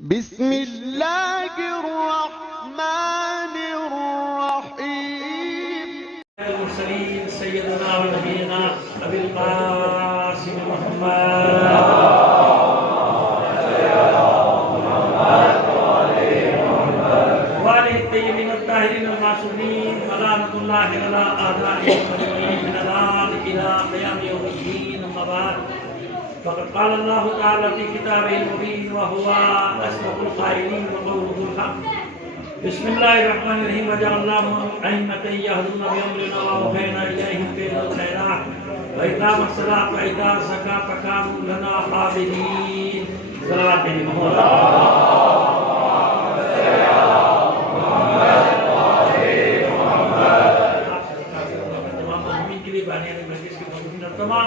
بسم الله الرحمن الرحيم. المرسلين سيدنا ونبينا أبي القاسم محمد وعلى الطيبين الطاهرين المعصومين سلامة الله على أعدائهم أجمعين من الآن إلى قيام يوم الدين. أما بعد، فقد قال الله تعالى في كتابه المبين وهو أصدق القائلين وقوله الحق. بسم الله الرحمن الرحيم. وجعلناهم أئمة يهدون بأمرنا وأوحينا إليهم فعل الخيرات وإقام الصلاة وإيتاء الزكاة فكانوا لنا عابدين. صلوات محمد. تمام مؤمنین کے لیے بانی مجلس کے موجودین اور تمام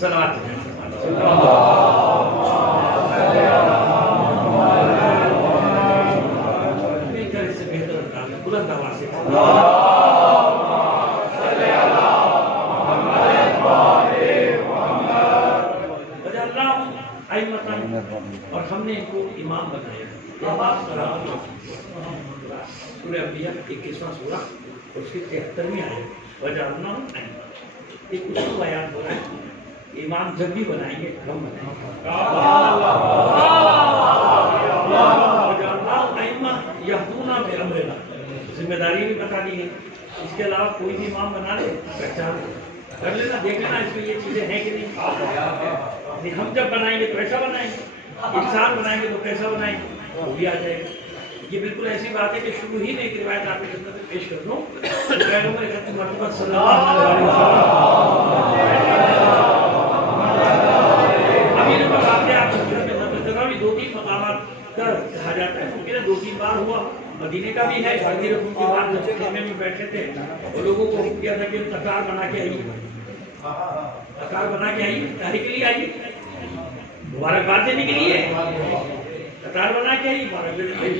صلوات سے بہتر انداز میں بلند آواز سے اور ہم نے ان کو امام بنایا. امام قرار سورہ انبیاء 21واں سورہ اور اس کی 73ویں آیت. وجعلناہم ائمۃ. ایک اصول بیان ہو رہا ہے امام جب بھی بنائیں گے ہم بنائیں گے. وجعلناہم ائمۃ یہدون بامرنا. ذمہ داری بھی بتا دی ہے. اس کے علاوہ کوئی بھی امام بنا لے پہچان کر لینا، دیکھ لینا اس میں یہ چیزیں ہیں کہ نہیں. ہم جب بنائیں گے تو ایسا بنائیں گے، انسان بنائیں گے تو کیسا بنائیں گے وہ بھی آ جائے گا. یہ بالکل ایسی بات ہے کہ شروع ہی میں ایک روایت آپ کی خدمت میں پیش کر دوں. پیغمبر اکرم محمد صلی اللہ علیہ وسلم ابھی نے واقعہ آپ کی خدمت میں نقل کر رہا ہوں. دو تین مقامات کا کہا جاتا ہے ممکن ہے 2-3 بار ہوا. مدینے کا بھی ہے. حاضر رسول کے بعد جب خیمے میں بیٹھے تھے وہ لوگوں کو حکم کیا تھا کہ قطار بنا کے آئیے، قطار بنا کے آئیے، تحریک کے لیے آئیے، مبارکباد دینے کے لیے قطار بنا کے آئیے.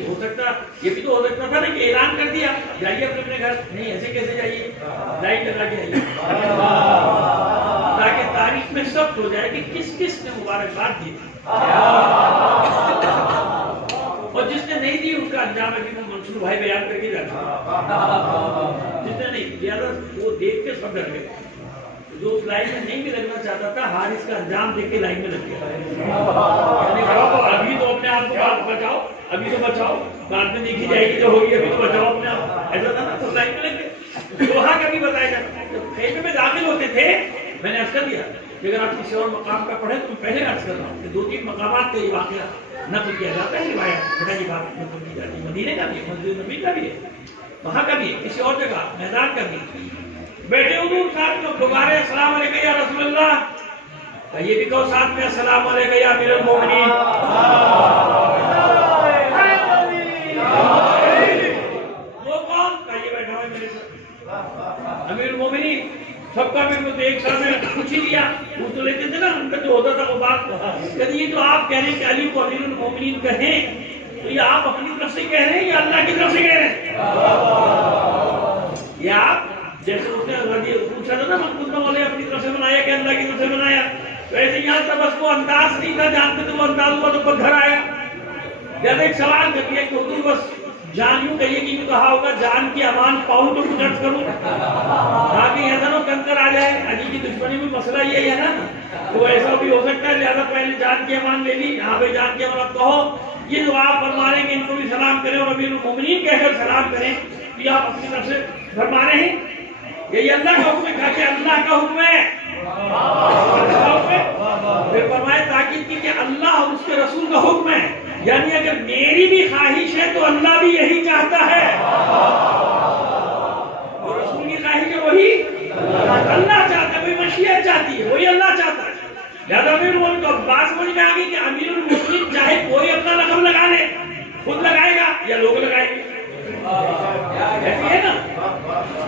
ہو سکتا یہ بھی تو ہو سکتا تھا نا کہ اعلان کر دیا جائیے اپنے اپنے گھر. نہیں، ایسے کیسے جائیے، لائن لگا کے آئیے تاکہ تاریخ میں ثبت ہو جائے کہ کس کس نے مبارکباد دی تھی اور جس نے نہیں دی اس کا انجام ابھی میں منصور بھائی بیان کر کے جاتا ہوں. جس نے نہیں دیا وہ دیکھ کے سب ڈر گئے. جو اس لائن میں نہیں بھی لگنا چاہتا تھا حارث کا انجام دیکھ کے لائن میں لگ گیا. ابھی تو اپنے آپ کو بچاؤ، ابھی تو بچاؤ، بعد میں دیکھی جائے گی جو ہوگی، ابھی تو بچاؤ اپنے آپ. ایسا تھا نا تو لائن میں لگ گئے. دوحہ کا بھی بتایا جاتا ہے. جب خیمے میں داخل ہوتے تھے میں نے عرض کر دیا کہ اگر آپ کسی اور مقام کا پڑھیں تو میں پہلے عرض کر رہا ہوں کہ 2-3 مقامات کا یہ واقعہ نقل کیا جاتا ہے. روایت بڑا یہ بات نقل کی جاتی ہے. مدینے کا بھی ہے، مسجد نبی کا بھی ہے، وہاں کا بھی ہے، کسی اور جگہ میدان کا بھی. بیٹھے حضور ساتھ میں پکارے السلام علیکم یا رسول اللہ. یہ بھی کہو ساتھ میں السلام علیکم یا امیر المومنین. وہ کون؟ یہ بیٹھا ہوا ہے میرے ساتھ امیر المومنین. سب کا میرے کو ایک ساتھ میں پوچھ ہی لیا. پوچھ تو لیتے تھے نا، ان کا جو ہوتا تھا وہ بات کہ یہ جو آپ کہہ رہے ہیں کہ علی کو امیر المومنین کہیں تو یہ آپ اپنی طرف سے کہہ رہے ہیں یا اللہ کی طرف سے کہہ رہے ہیں؟ یہ آپ جیسے اس نے پوچھا تھا نا منقول والے اپنی طرف سے بنایا کہ اللہ کی طرف سے بنایا، ویسے یہاں تک بس وہ انداز نہیں تھا جانتے تو وہ انداز ہوا تو گھر آیا. جب ایک سوال کر دیا کہ حضور بس جان یوں کہیے کہ یوں کہا ہوگا جان کی امان پاؤں تو کچھ عرض کروں تاکہ ایسا نہ کنکر آ جائے. علی کی دشمنی میں مسئلہ یہی ہے نا، تو ایسا بھی ہو سکتا ہے. لہٰذا پہلے جان کی امان لے لی. یہاں پہ جان کی امان کہو یہ جو آپ فرما رہے ہیں کہ ان کو بھی سلام کریں اور امیر المومنین کہہ کر سلام کریں، یہ آپ اپنی طرف سے فرما رہے ہیں. یہ اللہ کا حکم ہے. کہا کہ اللہ کا حکم ہے. پھر فرمائے تاکید کی کہ اللہ اور اس کے رسول کا حکم ہے. یعنی اگر میری بھی خواہش ہے تو اللہ بھی یہی چاہتا ہے. اور رسول کی خواہش ہے وہی اللہ چاہتا ہے، وہی مشیت چاہتی ہے، وہی اللہ چاہتا ہے. لہٰذا امیر المومنین کو بات سمجھ میں آ گئی کہ امیر المومنین چاہے کوئی اپنا رقم لگا لے، خود لگائے گا یا لوگ لگائیں گے. ایسی ہے نا،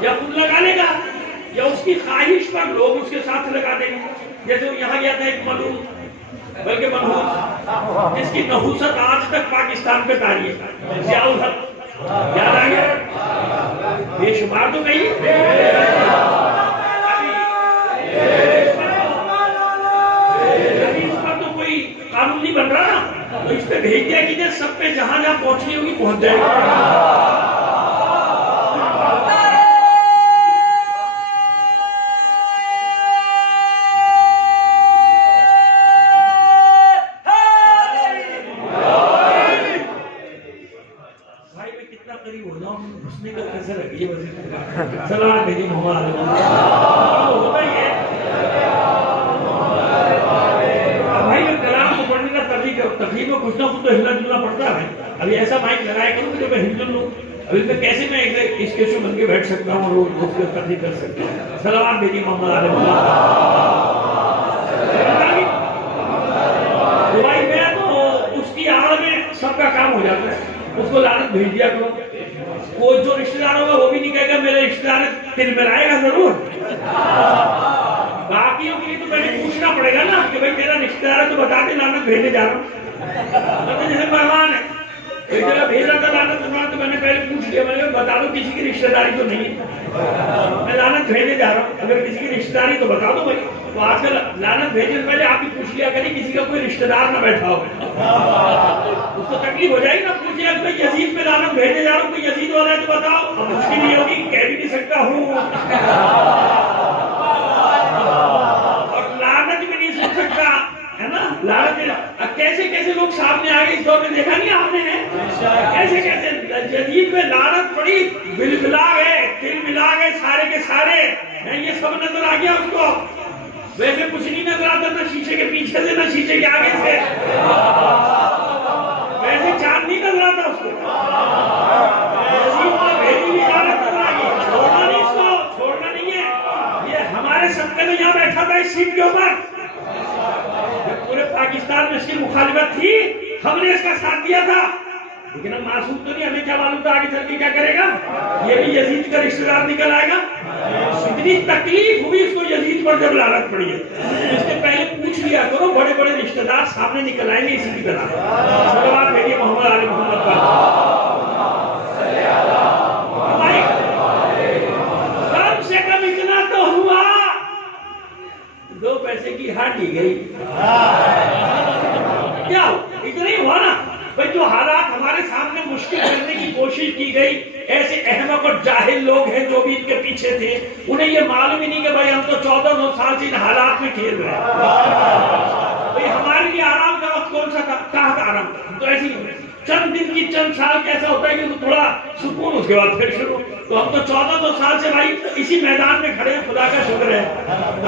یا خود لگا لے گا یا اس کی خواہش پر لوگ اس کے ساتھ لگا دیں گے. جیسے وہ یہاں گیا تھا ایک ملعون بلکہ منحوس جس کی نحوست آج تک پاکستان پہ طاری ہے، ضیاء الحق یاد آ گیا؟ بے شمار تو کہیں ابھی اس پر تو کوئی قانون نہیں بن رہا، تو اس پہ بھیج دیا کہ سب پہ جہاں جہاں پہنچنی ہوگی پہنچ جائے گا۔ سلام بھیجی محمد ہوتا ہی ہے بھائی، میں کلام کو پڑھنے کا تقریب میں کچھ نہ کچھ تو ہلنا جلنا پڑتا ہے۔ ابھی ایسا مائک لگایا کروں کہ جو میں ہل لوں، ابھی میں کیسے میں اس کے شو بن کے بیٹھ سکتا ہوں اور اس کو تقریب کر سکتا ہوں۔ سلام بھیجی محمد علیہ تو بھائی میں تو اس کی آڑ میں سب کا کام ہو جاتا ہے، اس کو لعنت بھیج دیا کرو۔ وہ جو رشتہ دار ہوگا وہ بھی نہیں کہے گا میرے رشتہ دار دل میں لائے گا ضرور، باقیوں کے لیے تو میں نے پوچھنا پڑے گا نا کہ بھائی میرا رشتہ دار ہے تو بتا دے لعنت بھیجنے جا رہا ہوں۔ جیسے مہمان ہے ایک جگہ بھیج رہا تھا لعنت، تو میں نے پہلے پوچھ لیا، میں نے کہا بتا دو کسی کی رشتہ داری تو نہیں ہے، میں لعنت بھیجنے جا رہا ہوں، اگر کسی کی رشتہ داری تو بتا دو بھائی۔ تو آج کل لعنت بھیجنے سے پہلے آپ بھی پوچھ لیا کریں کسی کا کوئی رشتہ دار نہ بیٹھا ہو، اس کو تکلیف ہو جائے گی نا۔ پوچھ لیا کہ بھائی یزید پہ لعنت بھیجنے جا رہا ہوں، کوئی یزید والا ہے تو بتاؤ، اب مشکل نہیں ہوگی، کہہ بھی نہیں سکتا ہوں اور لعنت بھی نہیں سن سکتا ہے نا۔ لعنت کیسے کیسے لوگ سامنے آ گئے اس دور میں، دیکھا نہیں آپ نے؟ کیسے کیسے یزید پہ لعنت پڑی، بل ملا گئے، دل ملا گئے سارے کے سارے، یہ سب نظر آ گیا اس کو۔ ویسے کچھ نہیں نظر آتا، نہ شیشے کے پیچھے سے نہ شیشے کے آگے سے، ویسے چاند نہیں نظر آتا اس کو۔ یزید نے بھیجی ہوئی لعنت نظر آ گئی، چھوڑنا نہیں اس کو، چھوڑنا نہیں ہے۔ یہ ہمارے صدقے میں یہاں بیٹھا تھا اس سیٹ کے اوپر، پورے پاکستان میں اس کی مخالفت تھی، ہم نے اس کا ساتھ دیا تھا، لیکن ہم معصوم تو نہیں، ہمیں کیا معلوم تھا آگے چل کے کیا کرے گا، یہ بھی یزید کا رشتہ دار نکل آئے گا۔ اتنی تکلیف ہوئی اس کو یزید پر جب لعنت پڑی ہے، اس کے پہلے پوچھ لیا کرو، بڑے بڑے رشتہ دار سامنے نکل آئیں گے اسی کی طرح۔ صلوات بھیجیے محمد علیہ محمد پر۔ کم سے کم اتنا تو ہوا، 2 پیسے کی ہانڈی گئی، کیا اتنا ہی ہوا نا بھائی۔ جو حالات ہمارے سامنے مشکل کرنے کی کوشش کی گئی، ایسے احمق اور جاہل لوگ ہیں جو بھی ان کے پیچھے تھے، انہیں یہ معلوم ہی نہیں کہ بھائی ہم تو 1400 سال سے ان حالات میں کھیل رہے ہیں۔ بھائی ہمارے لیے آرام کا وقت کون سا تھا، کہاں کا آرام تھا؟ تو ایسی چند دن کی چند سال کیسا ہوتا ہے کہ تھوڑا سکون، اس کے بعد پھر شروع۔ تو ہم تو 1400 سال سے بھائی اسی میدان میں کھڑے ہیں، خدا کا شکر ہے۔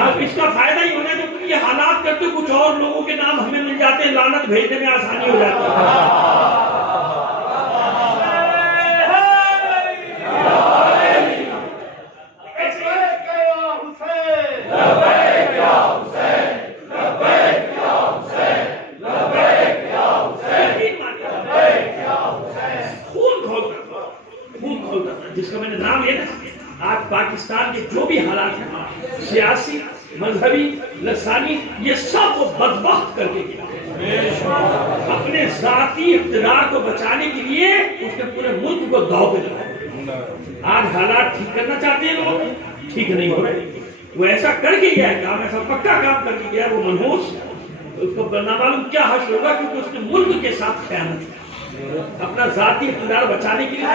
اب اس کا فائدہ ہی ہونا ہے کہ یہ حالات کرتے کچھ اور لوگوں کے نام ہمیں مل جاتے ہیں، لعنت بھیجنے میں آسانی ہو جاتی ہے۔ جس کا میں نے نام لیا نا، آج پاکستان کے جو بھی حالات ہیں، سیاسی، مذہبی، لسانی، یہ سب وہ بدبخت کر کے گیا، اپنے ذاتی اقتدار کو بچانے کے لیے اس نے پورے ملک کو داؤ پہ لگایا۔ آج حالات ٹھیک کرنا چاہتے ہیں لوگ، ٹھیک نہیں ہو رہے، وہ ایسا کر کے گیا ہے کام، ایسا پکا کام کر کے گیا ہے، وہ منحوس، اس کو نہ معلوم کیا حشر ہوگا، کیونکہ اس نے ملک کے ساتھ خیانت کی، اپنا ذاتی اقتدار بچانے کے لیے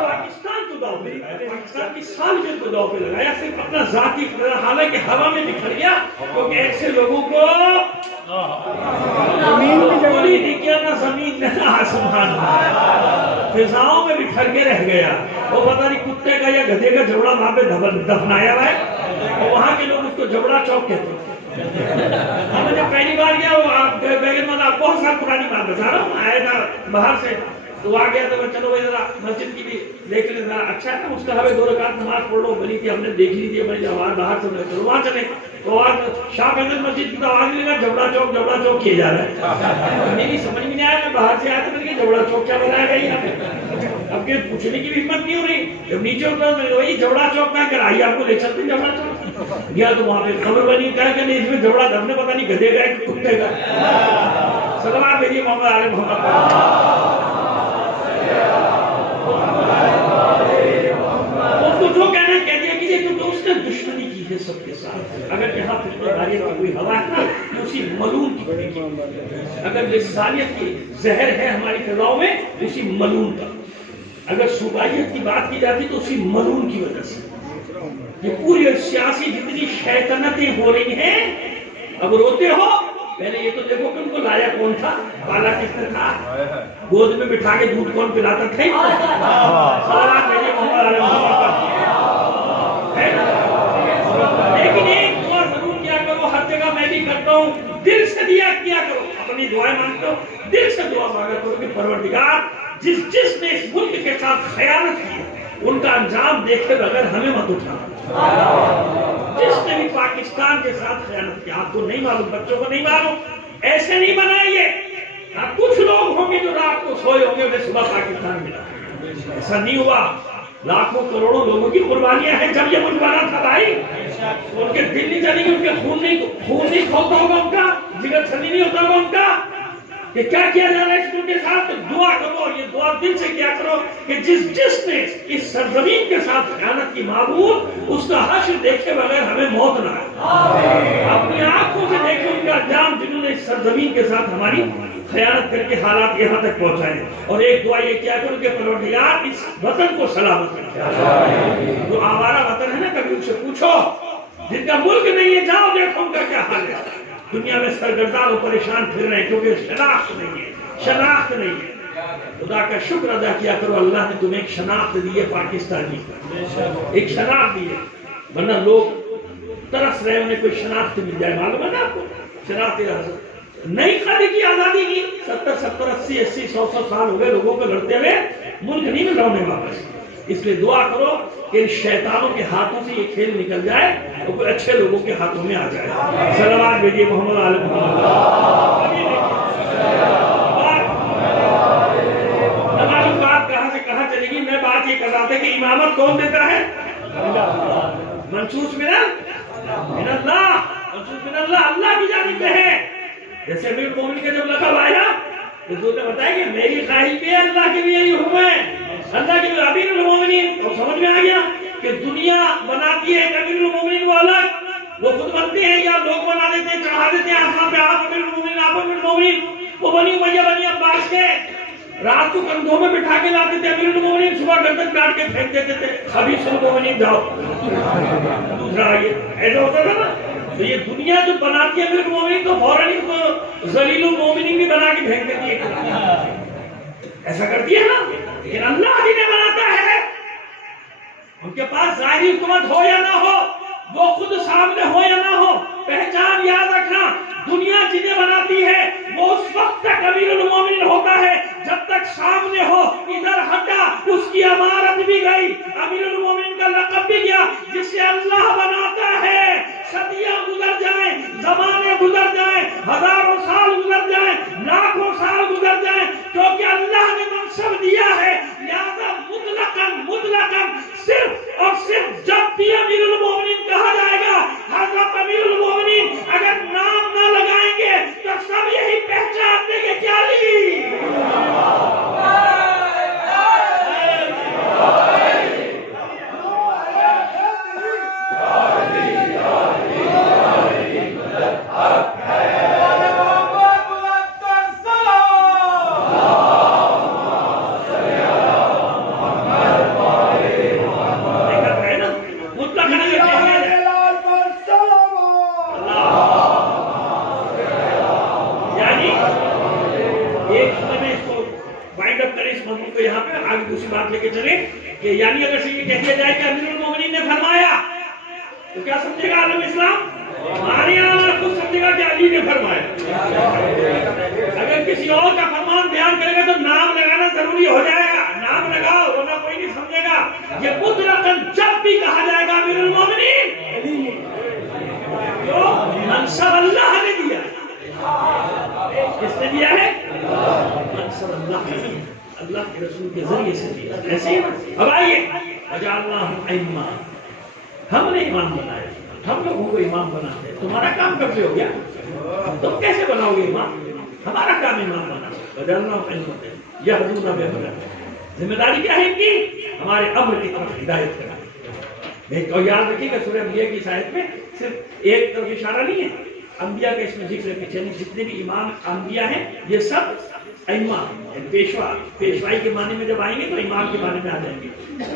پاکستان کو داؤ پہ لگایا، پاکستان کی سالمیت کو داؤ پہ لگایا، صرف اپنا ذاتی اقتدار، حالانکہ ہوا میں بکھر گیا، کیونکہ ایسے لوگوں کو گولی نہیں کیا، نہ زمین نہ آسمان، فضاؤں میں بکھر کے رہ گیا۔ وہ پتہ نہیں کتے کا یا گدھے کا جبڑا وہاں پہ دفنایا ہوا ہے، اور وہاں کے لوگ اس کو جبڑا چوک کہتے ہیں۔ ہمیں جب پہلی بار گیا، وہ بیگن والا بہت سال پرانی بات بتا رہا ہوں، آئے تھا باہر سے، تو آ گیا تو میں چلو بھائی ذرا مسجد کی بھی دیکھ لیں ذرا، اچھا ہے نا، اس کا ہمیں 2 رکعت نماز پڑھ لو، بنی تھی ہم نے دیکھ لی تھی، بڑی آواز باہر سے چلو وہاں چلے، تو آج شاہ بندر مسجد کی تو آواز لے گا جبڑا چوک کیے جا رہا ہے، میری سمجھ میں نہیں آیا، میں باہر سے آیا تو میں نے کہا جبڑا چوک کیا بنایا گیا یہاں پہ، اب کہ پوچھنے کی بھی ہمت نہیں ہو رہی، جب نیچے اترا میں نے وہی جبڑا چوک میں کر آئیے آپ کو لے چلتے ہیں جبڑا چوک، گیا تو وہاں پہ خبر بنی، کہا کہ نہیں اس میں جبڑا دم نے پتہ نہیں گدھے گا کہ کتے گا، صلوات بھیجیے محمد آل محمد، جو کہنا کہہ دیا کہ تو اس نے دشمنی کی ہے سب کے ساتھ، اگر یہاں فتنےداریت کی کوئی ہوا ہے نا تو اسی ملعون کی وجہ کی، اگر لسانیت کی زہر ہے ہماری فضاؤں میں اسی ملعون کا، اگر صوبائیت کی بات کی جاتی تو اسی ملعون کی وجہ سے، یہ پوری سیاسی جتنی شیطنتیں ہو رہی ہیں، اب روتے ہو پہلے یہ تو دیکھو کہ ان کو لایا کون تھا، پالا کس نے تھا، گود میں بٹھا کے دودھ کون پلاتا تھا، لیکن ایک دعا ضرور کیا کرو، ہر جگہ میں بھی کرتا ہوں، دل سے دیا کیا کرو، اپنی دعائیں مانگتا ہوں، دل سے دعا مانگا کرو کہ پروردگار جس نے اس ملک کے ساتھ خیانت کی ان کا انجام دیکھے بغیر ہمیں مت اٹھانا، جس نے بھی پاکستان کے ساتھ خیانت کیا، آپ کو نہیں معلوم، بچوں کو نہیں معلوم، ایسے نہیں بنائیے، کچھ لوگ ہوں گے جو رات کو سوئے ہوں گے انہیں صبح پاکستان ملا، ایسا نہیں ہوا، لاکھوں کروڑوں لوگوں کی قربانیاں ہیں، جب یہ ملک بنا تھا بھائی، ان کے دل نہیں چلیں گے، ان کے خون نہیں کھولتا ہوگا ان کا، جگر چھلنی نہیں ہوتا ہوگا ان کا، کہ کیا کیا جا رہا ہے اس ملک کے ساتھ، دعا کرو، یہ دعا دل سے کیا کرو کہ جس نے اس سرزمین کے ساتھ خیانت کی معبود، اس کا حشر دیکھے بغیر ہمیں موت نہ آئے، اپنی آنکھوں سے دیکھیں ان کا انجام جنہوں نے اس سرزمین کے ساتھ ہماری خیانت کر کے حالات یہاں تک پہنچائے، اور ایک دعا یہ کیا کرو کہ پروردگار اس وطن کو سلامت رکھے، جو آوارہ وطن ہے نا کبھی ان سے پوچھو، جن کا ملک نہیں ہے جاؤ دیکھو ان کا کیا حال ہے، دنیا میں سرگردان و پریشان پھر رہے ہیں کیونکہ شناخت نہیں ہے، خدا کا شکر ادا کیا کرو، اللہ نے تمہیں ایک شناخت دی ہے پاکستانی کا، ایک شناخت دی ہے، ورنہ لوگ ترس رہے انہیں کوئی شناخت مل جائے، معلوم ہے نا آپ کو، شناخت نئی خالی کی آزادی کی 70 80 100 سال ہو گئے لوگوں کو لڑتے ہوئے، ملک نہیں مل رہا واپس، اس لیے دعا کرو کہ ان شیطانوں کے ہاتھوں سے یہ کھیل نکل جائے اور کوئی اچھے لوگوں کے ہاتھوں میں آ جائے، صلوات بھیجیے محمد آل محمد، ہماری بات کہاں سے کہاں چلے گی، میں بات یہ کر رہا تھا کہ امامت کون دیتا ہے، منصوص من اللہ، منصوص من اللہ، اللہ کی جانب سے ہے، جیسے امیر المومنین کا جب لقب آیا حضور نے بتایا کہ میری خواہش بھی ہے، اللہ کے بھی یہی حکم ہے، اللہ کے بھی امیر المومنین، اور سمجھ میں آ گیا کہ دنیا بناتی ہے ایک امیر المومنین وہ الگ، وہ خود بنتے ہیں یا لوگ بنا دیتے ہیں، چڑھا دیتے ہیں آسمان پہ، آپ امیر المومنین، آپ امیر المومنین، وہ بنی امیہ بنی عباس کے رات کو کندھوں میں بٹھا کے لاتے تھے امیر المومنین، صبح گردن کاٹ کے پھینک دیتے تھے، خبیث المومنین جاؤ، دوسرا ایسا ہوتا تھا نا، تو یہ دنیا جو بناتی ہے امیر المومنین تو فوراً ان کو ذلیل المومنین بھی بنا کے پھینک دیتی ہے، ایسا کرتی ہے نا، لیکن اللہ جنہیں بناتا ہے ان کے پاس ظاہری حکومت ہو یا نہ ہو، وہ خود سامنے ہو یا نہ ہو، پہچان یاد رکھنا، دنیا جنہیں بناتی ہے وہ اس وقت تک امیر المومنین ہوتا ہے جب تک سامنے ہو، ادھر ہٹا اس کی امارت بھی گئی، امیر المومنین کا لقب بھی گیا، جسے اللہ بناتا ہے، صدیاں گزر جائیں، زمانے گزر جائیں، ہزاروں سال گزر جائیں، لاکھوں سال گزر جائیں، کیونکہ اللہ نے منصب دیا ہے، لہذا مطلقاً صرف اور صرف جب بھی امیر المومنین کہا جائے گا، حضرت امیر المومنین اگر نام نہ لگائیں گے تو سب یہی پہچان دیں گے کیا علی، یعنی اگر سے یہ کہہ دیا جائے کہ امیر المومنین نے فرمایا تو کیا سمجھے گا عالم اسلام، ہمارے یہاں خود سمجھے گا کہ علی نے فرمایا، اگر کسی اور کا فرمان بیان کرے گا تو نام لگانا ضروری ہو جائے گا نام لگاؤ ورنہ کوئی نہیں سمجھے گا. یہ مطلقاً جب بھی کہا جائے گا امیر المومنین جو منصب اللہ نے دیا ہے. کس نے دیا ہے؟ منصب اللہ نے دیا, اللہ کے رسول کے ذریعے سے دیا. ایسے ہی اب آئیے وجعلناہم ائمہ, ہم نے امام بنایا, ہم لوگوں کو امام بناتے ہیں. تمہارا کام کب سے ہو گیا؟ تم کیسے بناؤ گے امام؟ ہمارا کام امام بنا. وجعلناہم ائمۃ یہدون بامرنا, ذمہ داری کیا ہے ان کی؟ ہمارے امر کی طرف ہدایت کرنا. اور یاد رکھیے کہ سورہ انبیاء کی آیت میں صرف ایک طرف اشارہ نہیں ہے, انبیاء کا اس میں ذکر ہے. پیچھے جتنے بھی امام انبیاء ہیں یہ سب ائمہ, پیشوا, پیشوائی کے معنی میں جب آئیں گے تو امام کے معنی میں آ جائیں گے.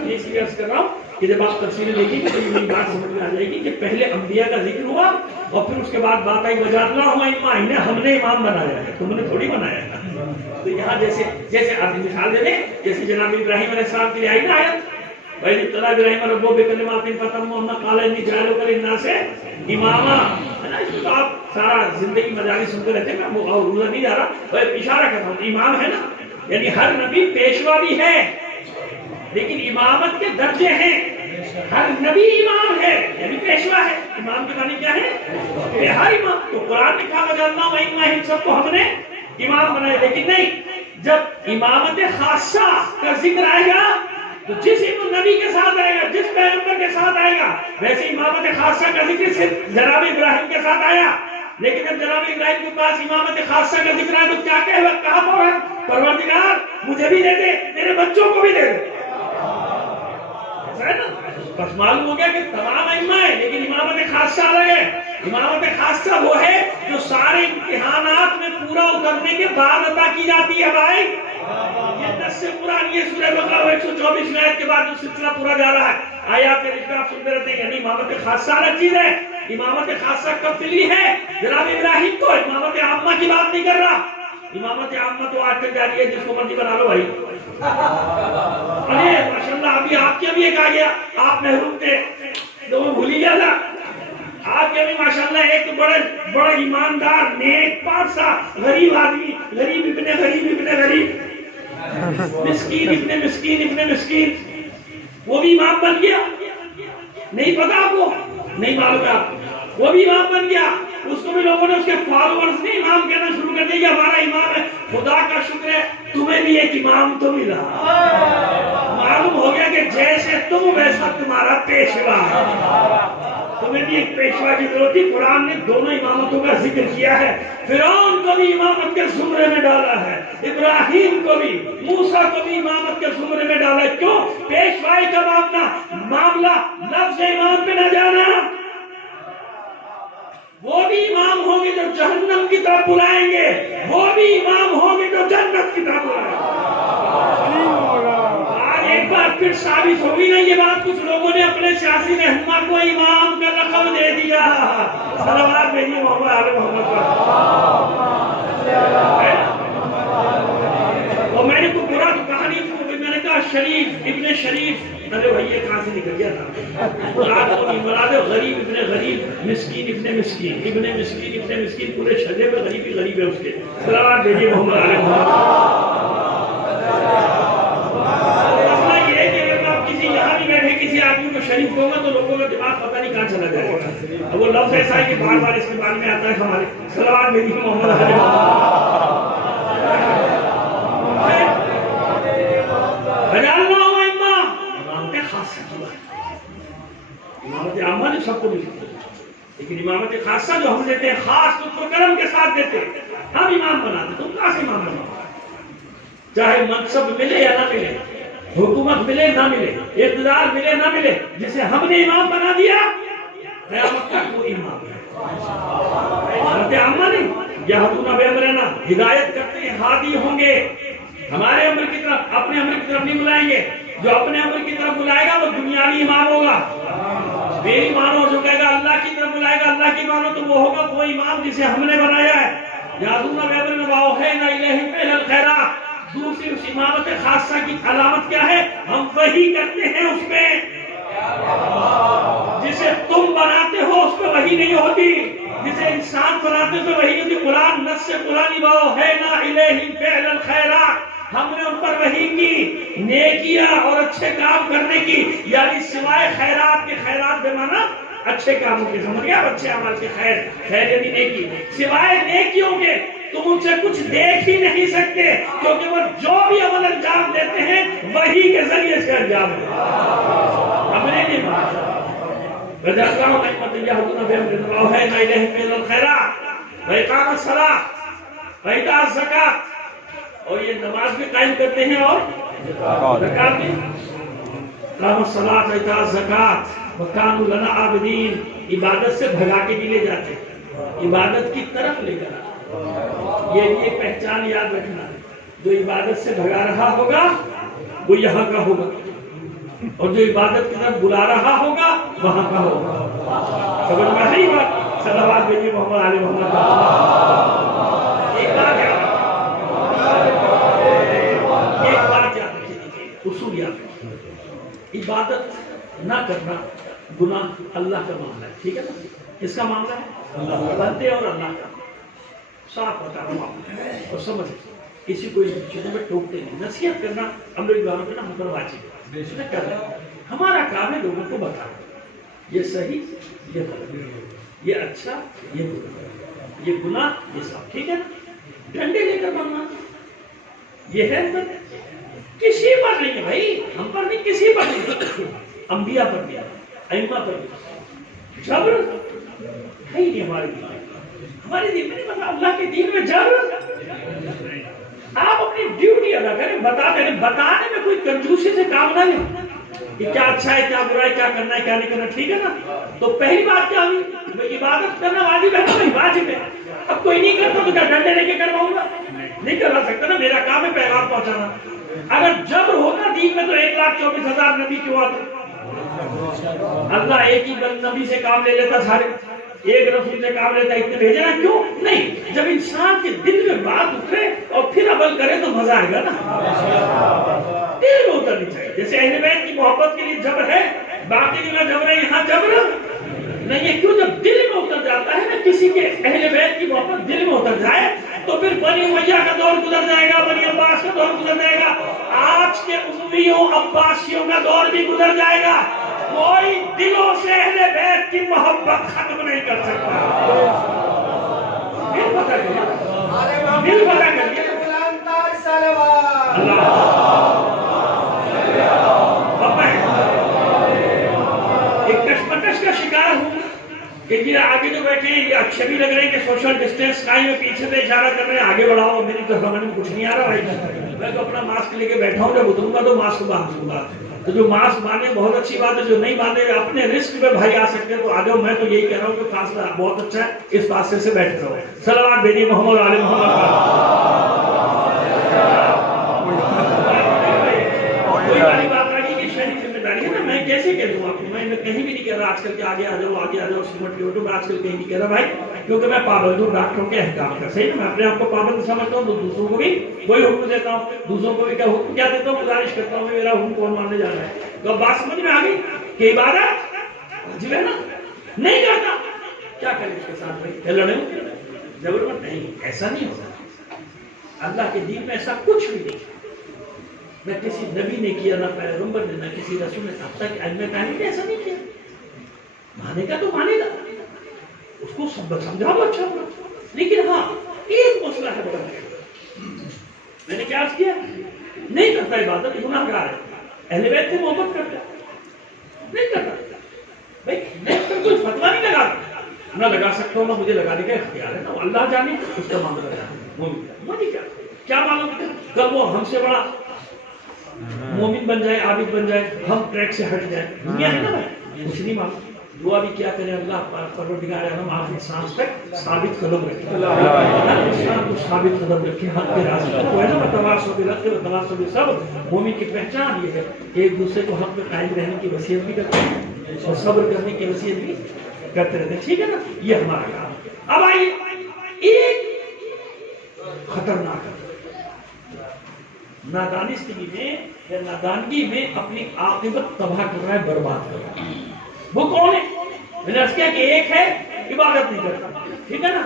یہ اس لیے عرض کر رہا ہوں کہ جب آپ تفسیریں دیکھیں گے تو یہ بات سمجھ میں آ جائے گی کہ پہلے انبیاء کا ذکر ہوا اور پھر اس کے بعد بات آئی وجعلناہم ائمہ, انہیں ہم نے امام بنایا ہے, تم نے تھوڑی بنایا ہے. تو یہاں جیسے آپ مثال دے دیں, جیسے جناب ابراہیم علیہ السلام کے لیے آئی نا آیت وَإِذِ ابْتَلَىٰ إِبْرَاهِيمَ رَبُّهُ بِكَلِمَاتٍ فَأَتَمَّهُنَّ قَالَ إِنِّي جَاعِلُكَ لِلنَّاسِ إِمَامًا. ہے نا, اس کو آپ سارا زندگی مجالس سنتے رہتے ہیں, میں وہ روزہ نہیں جا رہا, اشارہ کرتا ہوں امام ہے نا, یعنی ہر نبی پیشوا بھی ہے لیکن امامت کے درجے ہیں. ہر نبی امام ہے یعنی پیشوا ہے. امام کے معنی کیا ہے؟ ہر امام. تو قرآن نے کہا وجعلناہم ائمہ, ان سب کو ہم نے امام بنائے. لیکن نہیں, جب امامت خاصہ کا ذکر آئے گا تو جس نبی کے ساتھ آئے گا, جس پیغمبر کے ساتھ آئے گا, ویسے امامت خاصہ کا ذکر صرف جناب ابراہیم کے ساتھ آیا. لیکن جب جناب ابراہیم کے پاس امامت خاصہ کا ذکر آیا تو کیا کہا فوراً, پروردگار مجھے بھی دے دے, میرے بچوں کو بھی دے دے. بس معلوم ہو گیا کہ تمام ائمہ ہیں لیکن امامت خاصہ الگ ہے. امامت خاصہ وہ ہے جو سارے امتحانات میں پورا اترنے کے بعد عطا کی جاتی ہے. بھائی یہ 10 سے قرآن, یہ سورہ بقرہ 124 آیت کے بعد جو سلسلہ پورا جا رہا ہے, آیات کے رشتہ آپ سنتے رہتے ہیں. یعنی امامت خاصہ الگ چیز ہے. امامت خاصہ کب ملی ہے؟ جناب ابراہیم کو. امامت عامہ کی بات نہیں کر رہا. امامت عامہ تو آج تک جاری ہے, جس کو مرضی بنا لو بھائی. ارے ماشاءاللہ, ابھی آپ کے بھی ایک آ گیا, آپ محروم تھے لوگوں بھول ہی گیا تھا. آپ کے بھی ماشاءاللہ ایک بڑا ایماندار نیک پارسا غریب آدمی, غریب ابن غریب, مسکین ابن مسکین, وہ بھی امام بن گیا. نہیں پتا آپ کو, نہیں معلوم ہے آپ کو, وہ بھی امام بن گیا. اس کو بھی لوگوں نے اس کے فالوورز نے امام کہنا شروع کر دیا کہ ہمارا امام ہے. خدا کا شکر ہے تمہیں بھی ایک امام تو ملا. معلوم ہو گیا کہ جیسے تم ویسا تمہارا پیشوا. تمہیں بھی ایک پیشوا کی ضرورت تھی. قرآن نے دونوں امامتوں کا ذکر کیا ہے. فرعون کو بھی امامت کے زمرے میں ڈالا ہے, ابراہیم کو بھی, موسیٰ کو بھی امامت کے زمرے میں ڈالا ہے. کیوں؟ پیشوائی کا معاملہ لفظ امام پہ نہ جانا. وہ بھی امام ہوں گے جو جہنم کی طرف بلائیں گے, وہ بھی امام ہوں گے جو جنت کی طرف بلائیں گے. آج ایک بار پھر ثابت ہوگی نا یہ بات. کچھ لوگوں نے اپنے سیاسی رہنما کو امام کا لقب دے دیا. صلوات بھیجیے محمد آل محمد پر. اور میں نے کوئی برا تو کہا نہیں, میں نے کہا شریف ابن شریف. ارے بھائی یہ کہاں سے نکل گیا تھا؟ مراد غریب ابن غریب, مسکین ابن مسکین, ابن مسکین, پورے شجرے میں غریبی غریب ہے اس کے. صلوات بھیجیے محمد آل محمد. مسئلہ یہ ہے کہ اگر آپ کسی یہاں بھی بیٹھے کسی آدمی کو شریف ہوگا تو لوگوں کا دماغ پتہ نہیں کہاں چلا جائے گا. وہ لفظ ایسا ہے کہ بار بار اس کے بارے میں آتا ہے ہمارے. صلوات بھیجیے محمد آل محمد. امامت عامہ نے سب کو ملتی ہے, لیکن امامت خاصہ جو ہم دیتے ہیں خاص اس کو کرم کے ساتھ دیتے ہیں. ہم امام بناتے, تم کہاں سے امام بناتے؟ چاہے منصب ملے یا نہ ملے, حکومت ملے نہ ملے, اقتدار ملے نہ ملے, جسے ہم نے امام بنا دیا قیامت تک وہ امام ہے. امامت عامہ نہیں, یہدون بامرنا, ہدایت کرتے ہیں, ہادی ہوں گے. ہمارے امر کی طرف, اپنے امر کی طرف نہیں بلائیں گے. جو اپنے امر کی طرف بلائے گا وہ دنیاوی امام ہوگا. میری مانو, جو کہے گا اللہ کی طرف بلائے گا اللہ کی مانو, تو وہ ہوگا وہ امام جسے ہم نے بنایا ہے. یہدون بامرنا واوحینا الیہم فعل الخیرات. دوسری اس امامت خاصہ کی علامت کیا ہے؟ ہم وحی کرتے ہیں اس میں. جسے تم بناتے ہو اس پہ وحی نہیں ہوتی, جسے انسان بناتے ہو وحی نہیں ہوتی. قرآن نص سے قرآنی واوحینا الیہم فعل الخیرات. ہم نے ان پر وحی کی نیکیاں اور اچھے کام کرنے کی، یعنی سوائے خیرات کے، خیرات بے معنی اچھے کاموں کے، سمجھ گیا، اچھے عمل کے، خیر یعنی نیکی، سوائے نیکیوں کے تم ان سے کچھ دیکھ ہی نہیں سکتے، کیونکہ وہ جو بھی عمل انجام دیتے ہیں وحی کے ذریعے سے انجام دیتے ہیں، ہم نے نہیں مانا وَجَعَلْنَاهُ أَئِمَّةً يَهْدُونَ بِأَمْرِنَا وَأَوْحَيْنَا إِلَيْهِمْ فِعْلَ الْخَيْرَاتِ وَإِقَامَ الصَّلَاةِ وَإِيتَاءَ الزَّكَاةِ، اور یہ نماز بھی قائم کرتے ہیں اور زکات بھی، اقام الصلاۃ و ایتاء الزکات وکانوا لنا عابدین، عبادت سے بھگا کے بھی لے جاتے ہیں، عبادت کی طرف لے کر، یہ بھی ایک پہچان یاد رکھنا، جو عبادت سے بھگا رہا ہوگا وہ یہاں کا ہوگا، اور جو عبادت کی طرف بلا رہا ہوگا وہاں کا ہوگا، سمجھ میں نہیں بات؟ صلوات بھیجیے محمد علی محمد، ایک بات یاد رکھیے، اصول یاد رکھیے، عبادت نہ کرنا گناہ اللہ کا معاملہ ہے، ٹھیک ہے نا؟ کس کا معاملہ ہے؟ بندے اور اللہ کا، صاف بتا رہا ہوں اور سمجھ، کسی کو چیزوں میں ٹوکتے نہیں، نصیحت کرنا ہم لوگ گاؤں میں نا ہم پر واجب ہے، کر رہے ہیں، ہمارا کام ہے لوگوں کو بتانا، یہ صحیح، یہ غلط، یہ اچھا، یہ برا، یہ گناہ، یہ صاف، ٹھیک ہے نا؟ ڈنڈے لے کر بننا یہ ہے کسی پر نہیں ہے بھائی، ہم پر نہیں، کسی پر نہیں، انبیاء پر بھی، ائمہ پر بھی، جبر ہے ہی نہیں ہمارے دین میں، ہمارے دین میں نہیں، مطلب اللہ کے دین میں جبر، آپ اپنی ڈیوٹی ادا کریں، بتانے میں کوئی کنجوسی سے کام نہ لیں کہ کیا اچھا ہے، کیا برا ہے، کیا کرنا ہے، کیا نہیں کرنا، ٹھیک ہے نا؟ تو پہلی بات کیا ہوئی؟ عبادت کرنا واجب ہے نا، واجب ہے، اب کوئی نہیں کرتا تو کیا ڈنڈے لے کے کرواؤں گا؟ نہیں کروا سکتا نا، میرا کام ہے پیغام پہنچانا، اگر جبر ہوگا دین میں تو 1,24,000 نبی کیوں آتے؟ اللہ ایک ہی نبی سے کام لے لیتا، سارے ایک رسول سے کام لیتا، اتنے بھیجے نا، کیوں نہیں؟ جب انسان کے دل میں بات اترے اور پھر عمل کرے تو مزہ آئے گا نا، دل میں اترنی چاہیے، جیسے اہل بیت کی محبت کے لیے جبر ہے، باقی جگہ جبر ہے، یہاں جبر نہیں ہے، کیوں؟ جب دل میں اتر جاتا ہے نا کسی کے اہل بیت کی محبت دل میں اتر جائے تو پھر بنی امیہ کا دور گزر جائے گا، بنی عباس کا دور گزر جائے گا، آج کے امویوں عباسیوں کا دور بھی گزر جائے گا، کوئی دلوں سے اہل بیت کی محبت ختم نہیں کر سکتا، دل پتہ کریے، دل پتہ کریے، ایک کشمکش کا شکار ہوں کہ یہ آگے جو بیٹھے ہیں یہ اچھے بھی لگ رہے ہیں کہ سوشل ڈسٹینس قائم ہے، پیچھے سے اشارہ کر رہے ہیں آگے بڑھاؤ، میری تو سمجھ میں کچھ نہیں آ رہا بھائی، میں تو اپنا ماسک لے کے بیٹھا ہوں، جب اتروں گا تو ماسک باندھوں گا، تو جو ماسک باندھے بہت اچھی بات ہے، جو نہیں باندھے اپنے رسک پہ بھائی آ سکتے ہیں تو آ جاؤ، میں تو یہی کہہ رہا ہوں کہ فاصلہ بہت اچھا ہے، اس فاصلے سے بیٹھ رہو، صلوات بھیجیے محمد علی محمد، کوئی والی بات آگی کہ شہری ذمہ داری ہے نا، میں کیسے کہہ دوں آپ کو، میں کہیں بھی نہیں کہہ رہا آج کل کے آگے آ جاؤ سمٹ کے اٹھو، میں آج کل کہیں نہیں کہہ رہا بھائی، کیونکہ میں پابند ہوں ڈاکٹروں کے احکام کا، صحیح نا، میں اپنے آپ کو پابند سمجھتا ہوں تو دوسروں کو بھی وہی حکم دیتا ہوں، دوسروں کو بھی کیا حکم کیا دیتا ہوں، گزارش کرتا ہوں میرا حکم کون ماننے جا رہا ہے، تو اب بات سمجھ میں آ گئی کہ عبادت واجب ہے نا، نہیں کرتا کیا کریں اس کے ساتھ بھائی، کیا لڑیں ضرورت نہیں، ایسا نہیں ہوتا، اللہ کے دین میں ایسا کچھ بھی نہیں، نہ کسی نبی نے کیا، نہ پیغمبر نے، نہ کسی رسول نے، اب تک علم کہانی نے ایسا نہیں کیا، مانے گا تو مانے گا، اس کو سبق سمجھاؤ اچھا ہوگا، لیکن ہاں ایک مسئلہ ہے بڑا، میں نے کیا کیا، نہیں کرتا عبادت، گناہگار ہے، اہل بیت سے محبت کرتا نہیں کرتا بھائی، میں پر کوئی فتویٰ نہیں لگاتا، نہ لگا سکتا ہوں، نہ مجھے لگانے کا اختیار ہے، نہ اللہ جانے اس کا معاملہ جانے، وہ نہیں کیا معلوم کب وہ ہم سے بڑا مومن بن جائے، عابد بن جائے، ہم ٹریک سے ہٹ جائے، دنیا ہے نا بھائی، کچھ نہیں معلوم، دعا بھی کیا کرے اللہ پروردگار عالم آخری سانس تک ثابت قدم رکھے، انسان کو ثابت قدم رکھے، حق کے راستے کو ہے نا، تواصل بالحق و تواصل بالصبر، مومن کی پہچان یہ ہے کہ ایک دوسرے کو حق میں قائم رہنے کی وصیت بھی کرتے ہیں اور صبر کرنے کی وصیت بھی کرتے رہتے ہیں، ٹھیک ہے نا، یہ ہمارا کام۔ اب آئیے ایک خطرناک نادانستگی میں یا نادانگی میں اپنی عاقبت تباہ کر رہا ہے، برباد کر رہا ہے، وہ کون ہے؟ میں نے عرض کیا کہ ایک ہے عبادت نہیں کرتا، ٹھیک ہے نا،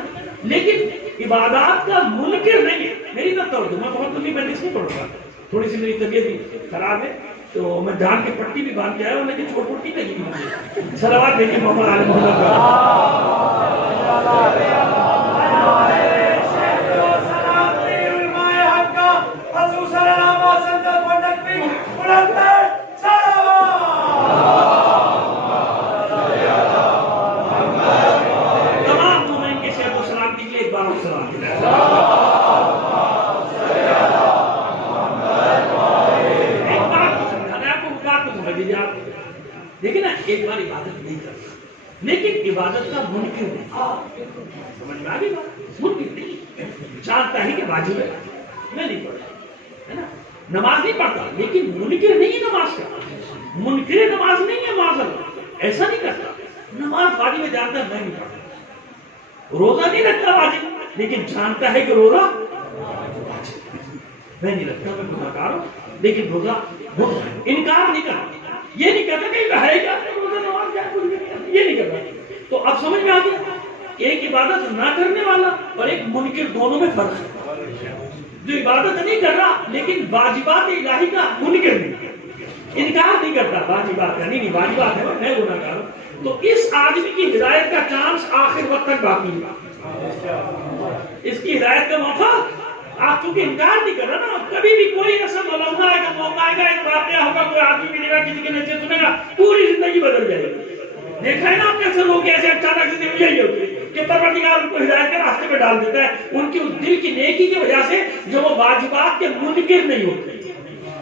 لیکن عبادات کا منکر نہیں ہے، میری طرف توجہ، میں بہت لمبی بندش نہیں پڑھوں گا، تھوڑی سی میری طبیعت بھی خراب ہے تو میں جان کے پٹی بھی باندھ کے آیا ہوں، لیکن چھوٹ پھوٹ نہیں لگی مجھے. صلوات بھیجیے محمد علی محمد پر. تمام مومن کے شہد و سلامتی کے لیے ایک بار اور سلام دیکھیں نا، ایک بار عبادت نہیں کرتا لیکن عبادت کا منکر نہیں. سمجھ میں آ گئی بات؟ منکر نہیں، جانتا ہے کہ واجب ہے، میں نہیں پڑھتا ہے نا، نماز نہیں پڑھتا لیکن منکر نہیں ہے نماز کا، منکر نماز نہیں ہے معذرت، ایسا نہیں کرتا. نماز واجب ہے جانتا ہے، میں نہیں پڑھتا. روزہ نہیں رکھتا واجب لیکن جانتا ہے کہ روزہ میں نہیں رکھتا، میں گناہگار ہوں لیکن روزہ انکار نہیں کرتا. یہ نہیں کہتا کہ ہے کیا روزہ نماز کیا کچھ نہیں، یہ نہیں کرتا. تو اب سمجھ میں آ گیا ایک عبادت نہ کرنے والا اور ایک منکر، دونوں میں فرق ہے. جو عبادت نہیں کر رہا لیکن واجبات الہی کا منکر نہیں، انکار نہیں کرتا واجبات کا، نہیں واجبات ہے میں گناہگار ہوں، تو اس آدمی کی ہدایت کا چانس آخر وقت تک باقی ہے. اس کی ہدایت کا موقع آپ چونکہ انکار نہیں کر رہا نا، کبھی بھی کوئی ایسا موقع آئے گا، موقع آئے گا، ایک واقعہ ہوگا، کوئی آدمی ملے گا کسی کے نیچے سنے گا، پوری زندگی بدل جائے گی. دیکھا ہے نا آپ کیسے لوگ ایسے اچانک سے یہی ہوتی ہے کہ پروردگار ان کو ہدایت کے راستے پہ ڈال دیتا ہے ان کی اس دل کی نیکی کی وجہ سے جو وہ واجبات کے منکر نہیں ہوتے،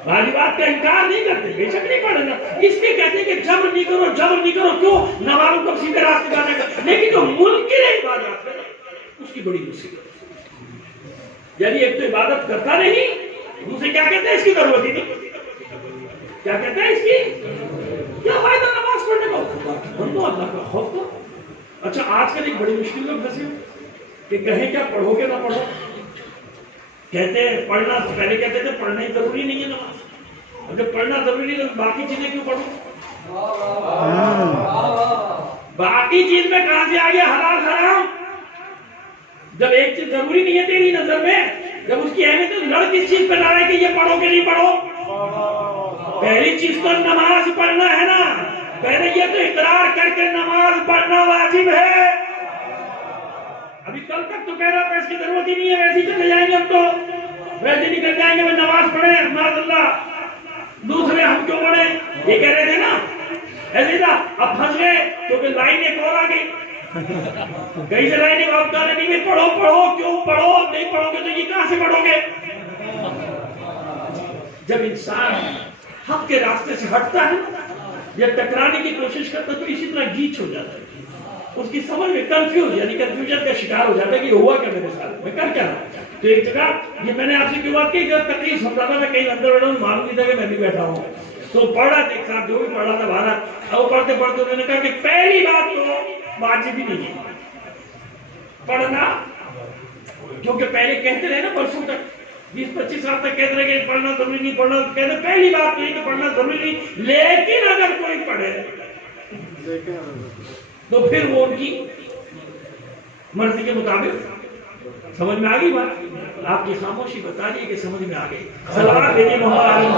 واجبات کا انکار نہیں کرتے. بے شک نہیں پڑھنا، اس لیے کہتے ہیں کہ جبر نہیں کرو، جبر نہیں کرو. کیوں؟ نوالوں کو سیدھے راستے پہ آنے کا. لیکن جو منکر ہے عبادات ہے اس کی بڑی مصیبت. یعنی ایک تو عبادت کرتا نہیں، دوسرے کیا کہتے ہیں اس کی ضرورت ہی نہیں. کیا کہتے ہیں اس کی کیا فائدہ نماز پڑھنے کو؟ بندو اللہ کا خوف کو. اچھا آج کل ایک بڑی مشکل میں پھنسے کہ کہیں کیا پڑھو گے نہ پڑھو. کہتے ہیں پڑھنا، پہلے کہتے تھے پڑھنا ہی ضروری نہیں ہے نماز، اگر پڑھنا ضروری نہیں تو باقی چیزیں کیوں پڑھو؟ باقی چیز میں کہاں سے آ گیا حلال حرام؟ جب ایک چیز ضروری نہیں ہے تیری نظر میں، جب اس کی اہمیت ہے، لڑ کس چیز پہ لڑ رہا ہے کہ یہ پڑھو کہ نہیں پڑھو؟ پہلی چیز تو نماز پڑھنا ہے نا، پہلے یہ تو اقرار کر کے نماز پڑھنا واجب ہے. ابھی کل تک تو کہہ رہا تھا اس کی ضرورت ہی نہیں ہے، ویسے چلے جائیں گے ہم تو، ویسے نکل جائیں گے، میں نماز پڑھیں معاذ اللہ، دوسرے ہم کیوں پڑھیں؟ یہ کہہ رہے تھے نا ایسے تھا. اب پھنس گئے کیونکہ لائن ایک اور آ گئی، کہیں سے لائن ایک آپ نہیں میں پڑھو پڑھو، کیوں پڑھو؟ نہیں پڑھو گے تو یہ کہاں سے پڑھو گے؟ جب انسان حق کے راستے سے ہٹتا ہے یا ٹکرانے کی کوشش کرتا ہے تو اسی طرح گیچ ہو جاتا ہے، اس کی سمجھ میں کنفیوز، یعنی کنفیوژن کا شکار ہو جاتا ہے کہ یہ ہوا کیا میرے ساتھ، میں کر کیا رہا ہوں. تو ایک جگہ یہ میں نے آپ سے کیوں بات کی کہ تقریر سن رہا تھا، میں کہیں اندر بیٹھا ہوں، معلوم نہیں تھا کہ میں بھی بیٹھا ہوں، تو پڑھ رہا تھا ایک ساتھ جو بھی پڑھ رہا تھا باہر، اور پڑھتے پڑھتے انہوں نے کہا کہ پہلی بات تو واجب ہی نہیں ہے پڑھنا، کیونکہ پہلے کہتے رہے نا برسوں تک، 20-25 سال تک کہتے رہے کہ پڑھنا ضروری نہیں، پڑھنا کہتے پہلی بات تو یہ کہ پڑھنا ضروری نہیں، لیکن اگر کوئی پڑھے تو پھر وہ ان کی مرضی کے مطابق. سمجھ میں آ گئی بات؟ آپ کی خاموشی بتا رہی ہے کہ سمجھ میں آ گئی. صلوات بھیجیے محمد علی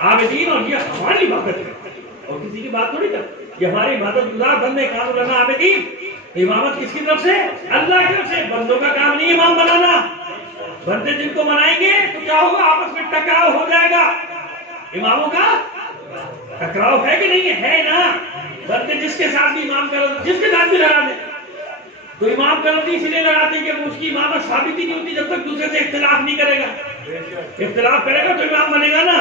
عابدین، اور یہ ہماری عبادت ہے اور کسی کی بات تھوڑی کرتے، یہ ہماری عبادت گزار بندے کام لنا عابدین. امامت کس کی طرف سے؟ اللہ کی طرف سے. بندوں کا کام نہیں امام بنانا. بندے جن کو منائیں گے تو کیا ہوگا؟ آپس میں ٹکراؤ ہو جائے گا. اماموں کا ٹکراؤ ہے کہ نہیں ہے نا. بندے جس کے ساتھ بھی امام کرو جس کے ساتھ بھی لڑا دیں تو امام کرتی اسی لیے لڑاتے کہ اس کی امامت ثابت ہی نہیں ہوتی جب تک دوسرے سے اختلاف نہیں کرے گا. اختلاف کرے گا تو امام بنے گا نا.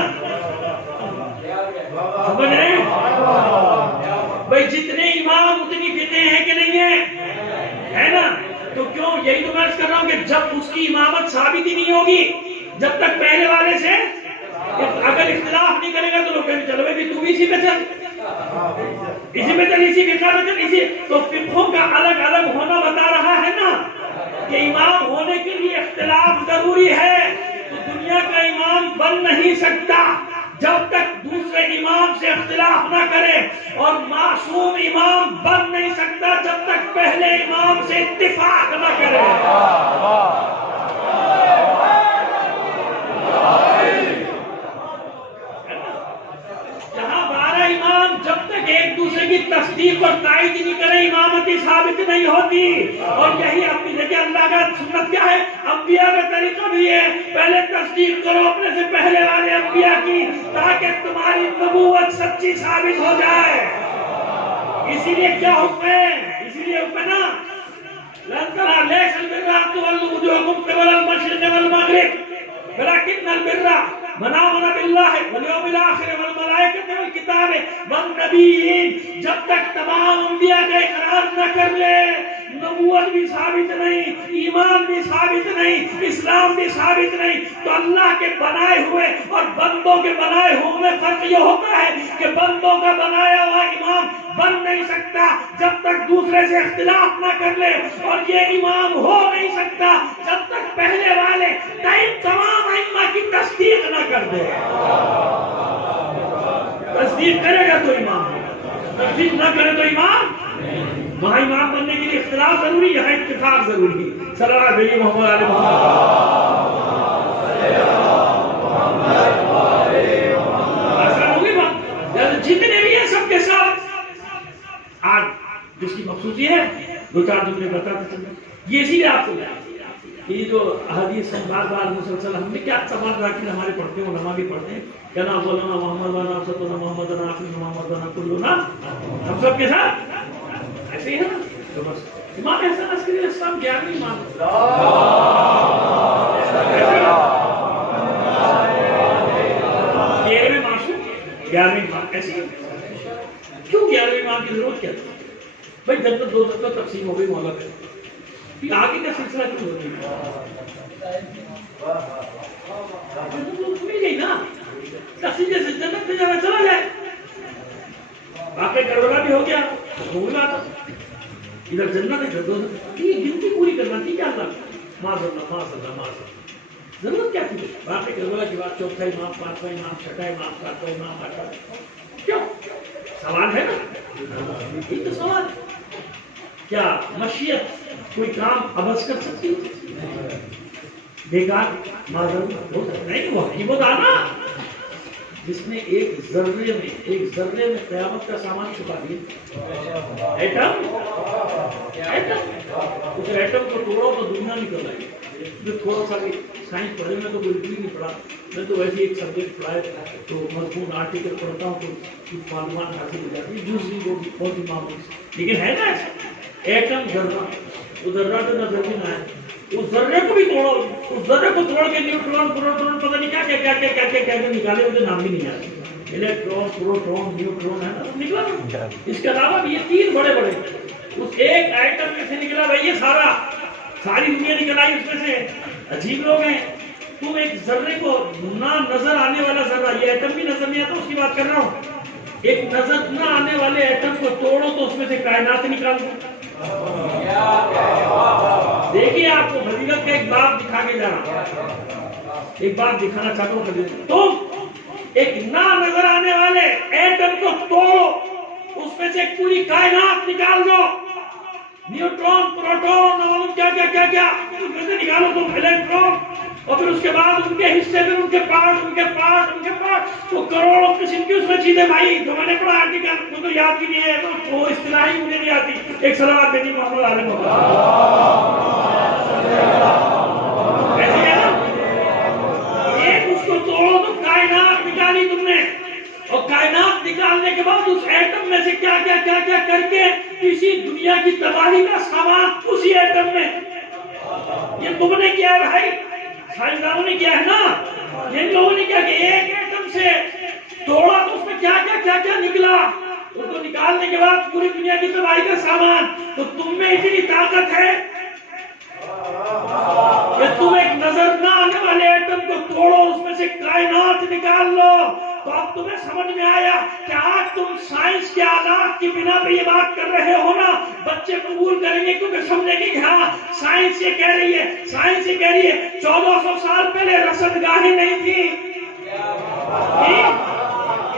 سمجھ رہے ہیں بھائی؟ جتنے امام اتنی فتنے ہیں کہ نہیں ہے نا. تو کیوں یہی تو میں عرض کر رہا ہوں کہ جب اس کی امامت ثابت ہی نہیں ہوگی جب تک پہلے والے سے اگر اختلاف نہیں کرے گا تو لوگ کہیں چلو بھی تو بھی اسی پہ چل، اسی پہ چل، اسی فقہ پہ چل، اسی تو فقہوں کا الگ الگ ہونا بتا رہا ہے نا کہ امام ہونے کے لیے اختلاف ضروری ہے. تو دنیا کا امام بن نہیں سکتا جب تک دوسرے امام سے اختلاف نہ کرے، اور معصوم امام بن نہیں سکتا جب تک پہلے امام سے اتفاق نہ کرے. جہاں 12 امام جب تک ایک دوسرے کی تصدیق اور تائید نہیں کرے امامتی ثابت نہیں ہوتی. اور یہی اپنی دیکھیں اللہ کا سنت کیا ہے، انبیاء کا طریقہ بھی ہے، پہلے تصدیق کرو اپنے سے پہلے والے انبیاء کی تاکہ تمہاری نبوت سچی ثابت ہو جائے. اسی لیے کیا حکم ہے، اسی لیے حکم ہے نا لن تروا ليس البر ان تولوا وجوهكم قبل المشرق والمغرب ولكن البر من آمن بالله واليوم الآخر والملائكة والكتاب والنبيين. جب تک تمام انبیاء کا اقرار نہ کر لے نبوت بھی ثابت نہیں، ایمان بھی ثابت نہیں، اسلام بھی ثابت نہیں. تو اللہ کے بنائے ہوئے اور بندوں کے بنائے ہوئے میں فرق یہ ہوتا ہے کہ بندوں کا بنایا ہوا امام بن نہیں سکتا جب تک دوسرے سے اختلاف نہ کر لے، اور یہ امام ہو نہیں سکتا جب تک پہلے والے تمام ائمہ کی تصدیق نہ کر دے. تصدیق کرے گا تو امام ہوگا، تصدیق نہ کرے تو امام. وہاں امام بننے کے لیے اختلاف ضروری، یہاں اتفاق ضروری. صلی اللہ علیہ محمد علیہ محمد. جتنے بھی ہیں سب کے ساتھ آج جس کی مخصوصی ہے دو چار جملے بتاتے چلیں. یہ اسی لیے آپ کو یہ جو احادیث ہیں بار بار مسلسل ہم نے کیا سوال راکین ہمارے پڑھتے ہیں، علماء بھی پڑھتے ہیں کیا نا مولانا محمد وانا سطنا محمد وانا آخری محمد وانا کلنا، ہم سب کے ساتھ ایسے ہی ہے نا. تو بس امام حسن عسکری علیہ السلام 11ویں امام 11ویں معصوم 11ویں امام. ایسے کیوں 11ویں امام کی ضرورت کیا تھی بھائی؟ جنت دو کا تقسیم ہو گئی مولا پہ، پھر آگے کا سلسلہ کیوں ہو گئی؟ مل گئی نا تقسیم، جیسے جنت پہ جانا چلا جائے. واقع کربلا بھی ہو گیا بھولا تھا، ادھر جنت ہے ادھر دوزخ. یہ گنتی پوری کرنا تھی کیا اللہ معاذ اللہ معاذ اللہ معاذ اللہ. ضرورت کیا تھی؟ واقع کربلا کی بات 4تھا امام 5واں امام 6واں امام 7واں امام 8واں. کیوں؟ سوال ہے نا، یہ تو سوال. کیا مشیت کوئی کام عبث کر سکتی بیکار معذرت ہو سکتا ہے؟ وہ حکمت آنا جس نے ایک ذرے میں قیامت کا سامان چھپا دیا. ایٹم اس ایٹم کو توڑو تو دنیا نکل آئے گی. جو تھوڑا سا بھی سائنس پڑھے میں تو بالکل ہی نہیں پڑھا، میں تو ویسے ایک سبجیکٹ پڑھائے تو مضمون آرٹیکل پڑھتا ہوں تو کچھ معلومات حاصل ہو جاتی ہے، جز بھی وہ بھی بہت ہی معمولی. لیکن ہے نا ایٹم ذرہ، وہ ذرہ تو نظر بھی نہ ہے. اس ذرے کو بھی توڑو، اس ذرے کو توڑ کے نیوٹرون پروٹون پتہ نہیں کیا کیا کیا کیا کیا کیا نکالے، مجھے نام بھی نہیں آتا. الیکٹرون پروٹون نیوٹرون ہے نا نکلا نا. اس کے علاوہ بھی یہ 3 بڑے اس ایک ایٹم میں سے نکلا بھائی. یہ ساری دنیا نکل آئی اس میں سے. عجیب لوگ ہیں. تم ایک ذرے کو نہ نظر آنے والا ذرہ، یہ ایٹم بھی نظر نہیں آتا اس کی بات کر رہا ہوں، ایک نظر نہ آنے والے ایٹم کو توڑو تو اس میں سے کائنات نکال دو. دیکھیے آپ کو فضیلت کا ایک بات دکھا کے جا رہا ہوں، ایک بات دکھانا چاہتا ہوں فضیلت. تم ایک نہ نظر آنے والے ایٹم کو توڑو، اس میں سے پوری کائنات نکال دو. نیوٹرون پروٹون کیا کیا کیا کیا اس میں سے نکالو تم الیکٹرون، اور پھر اس کے بعد ان کے حصے میں ان کے پارٹ تو کروڑوں قسم کی اس میں چیزیں بھائی جو میں نے پڑھا آرٹیکل وہ تو یاد بھی نہیں ہے، تو وہ اصطلاحی مجھے نہیں آتی. ایک صلوات دیجیے محمد علیہ محمد. ایسے ہے نا، ایک اس کو توڑو تو کائنات نکالی تم نے، اور کائنات نکالنے کے بعد اس ایٹم میں سے کیا کیا کیا کیا کر کے کسی دنیا کی تباہی کا سامان اسی ایٹم میں. یہ تم نے کیا ہے بھائی، سائنسدانوں نے کیا ہے نا. جن لوگوں نے کیا کہ ایک ایٹم سے توڑا تو اس میں کیا کیا کیا کیا نکلا، اس کو نکالنے کے بعد پوری دنیا کی تباہی کا سامان. تو تم میں اتنی طاقت ہے کہ تم ایک نظر نہ آنے والے ایٹم کو توڑو، اس میں سے کائنات نکال لو. تو اب تمہیں سمجھ میں آیا کہ آج تم سائنس کے آلات کی بنا پہ یہ بات کر رہے ہو نا، بچے قبول کریں گے کیونکہ سمجھیں گے کہ ہاں سائنس یہ کہہ رہی ہے، سائنس یہ کہہ رہی ہے. 1400 سال پہلے رصد گاہیں نہیں تھی،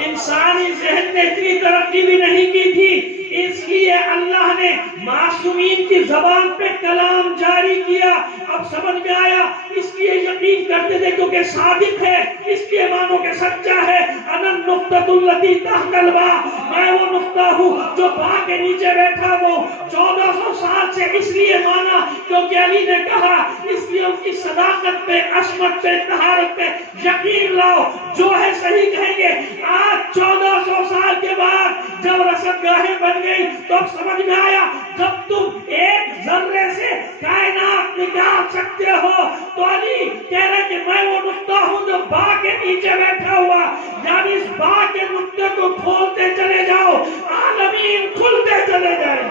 انسانی ذہن نے اتنی ترقی بھی نہیں کی تھی. اس لیے اللہ نے معصومین کی زبان پہ کلام جاری کیا. اب سمجھ میں آیا، اس لیے یقین کرتے تھے کیونکہ صادق ہے، اس لیے مانو کہ سچا ہے. انا النقطۃ التی تحت الباء، میں وہ نقطہ ہوں جو باء کے نیچے بیٹھا. وہ 1400 سال سے اس لیے مانا کیونکہ علی نے کہا، اس لیے ان کی صداقت پہ، عصمت پہ، طہارت پہ یقین لاؤ، جو ہے صحیح کہیں گے. آج 1400 سال کے بعد جب رصد گاہیں بن گئی تو اب سمجھ میں آیا، جب تم ایک ذرے سے کائنات نکال سکتے ہو تو علی کہہ رہے کہ میں وہ نقطہ ہوں جو باء کے نیچے بیٹھا ہوا. یعنی اس باء کے نقطے کو کھولتے چلے جاؤ، عالمین کھلتے چلے جائیں گے.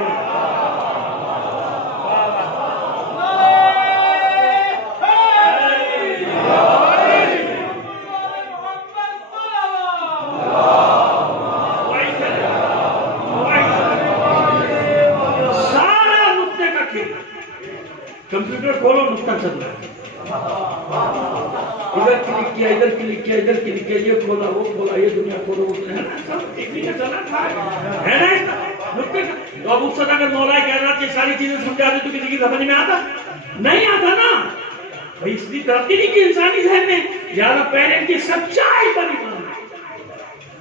کمپیوٹر کھولو، نقطہ چل رہا ہے، ادھر کلک کیا، ادھر کلک کیا، ادھر کلک کیا، یہ کھولا، وہ کھولا، یہ دنیا کھولو، وہ ہے نا، سب ایک نہیں چلا ہے نا نقطے کا. تو اب اس سے اگر مولا کہنا کہ ساری چیزیں سمجھا دے تو کسی کی سمجھ میں آتا نہیں آتا نا بھائی. اس کی ترقی نہیں کی انسانی ذہن میں، یار پہلے ان کی سچائی پر ایمان ہے،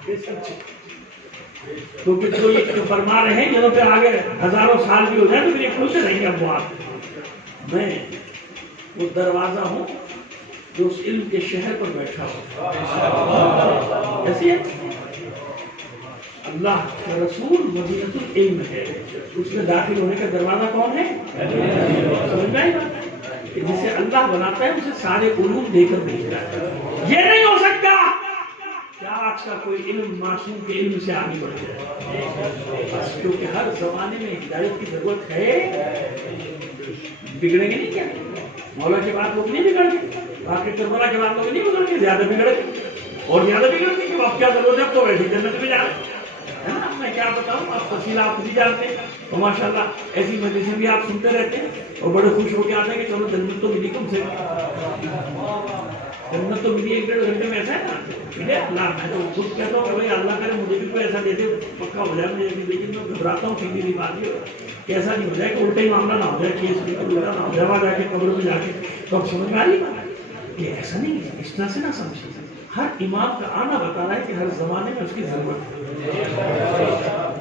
یہ سچائی. کیونکہ جو یہ فرما رہے ہیں جنہوں پہ آگے ہزاروں سال بھی ہو جائے تو پھر یہ کھلتے رہیں گے. اب وہ میں وہ دروازہ ہوں جو اس علم کے شہر پر بیٹھا ہوں. ایسی ہے اللہ کا رسول مدینۃ العلم ہے، اس میں داخل ہونے کا دروازہ کون ہے؟ سمجھ میں آئی بات؟ جسے اللہ بناتا ہے اسے سارے علوم دے کر بھیجتا ہے. یہ نہیں ہو سکتا کیا آج کا کوئی علم معصوم کے علم سے آگے بڑھ جائے، بس کیونکہ ہر زمانے میں ہدایت کی ضرورت ہے. بگڑیں گے نہیں کیا؟ مولا کی بات لوگ نہیں بگڑ گئے، باقی کربلا کی بات لوگ نہیں بگڑ گئے، زیادہ بگڑ گئے اور زیادہ بگڑ گئے کہ اب کیا ضرورت ہے، اب تو ویسے جنت میں جا رہے ہیں نا. میں کیا بتاؤں، اب تفصیل آپ بھی جانتے ہیں. تو ماشاءاللہ ایسی مجلسیں بھی آپ سنتے رہتے ہیں اور بڑے خوش ہو کے آتے ہیں کہ چلو جنت تو ملی کم سے، جنت تو ملی 1-1.5 گھنٹے میں. ایسا ہے نا ملے اللہ. میں تو خود کہتا ہوں کہ بھائی اللہ کرے مجھے بھی کوئی ایسا دے دے پکا ہو جائے مجھے، لیکن میں گھبراتا ہوں کسی بھی بات کی ایسا نہیں ہو جائے کہ الٹا ہی معاملہ نہ ہو جائے، کیس بھی الٹا نہ ہو جائے، وہاں جا کے قبر میں جا کے. تو اب سمجھ میں آ رہی بات کہ ایسا نہیں ہے، اس طرح سے نہ سمجھے. ہر امام کا آنا بتا رہا ہے کہ ہر زمانے میں اس کی ضرورت ہے.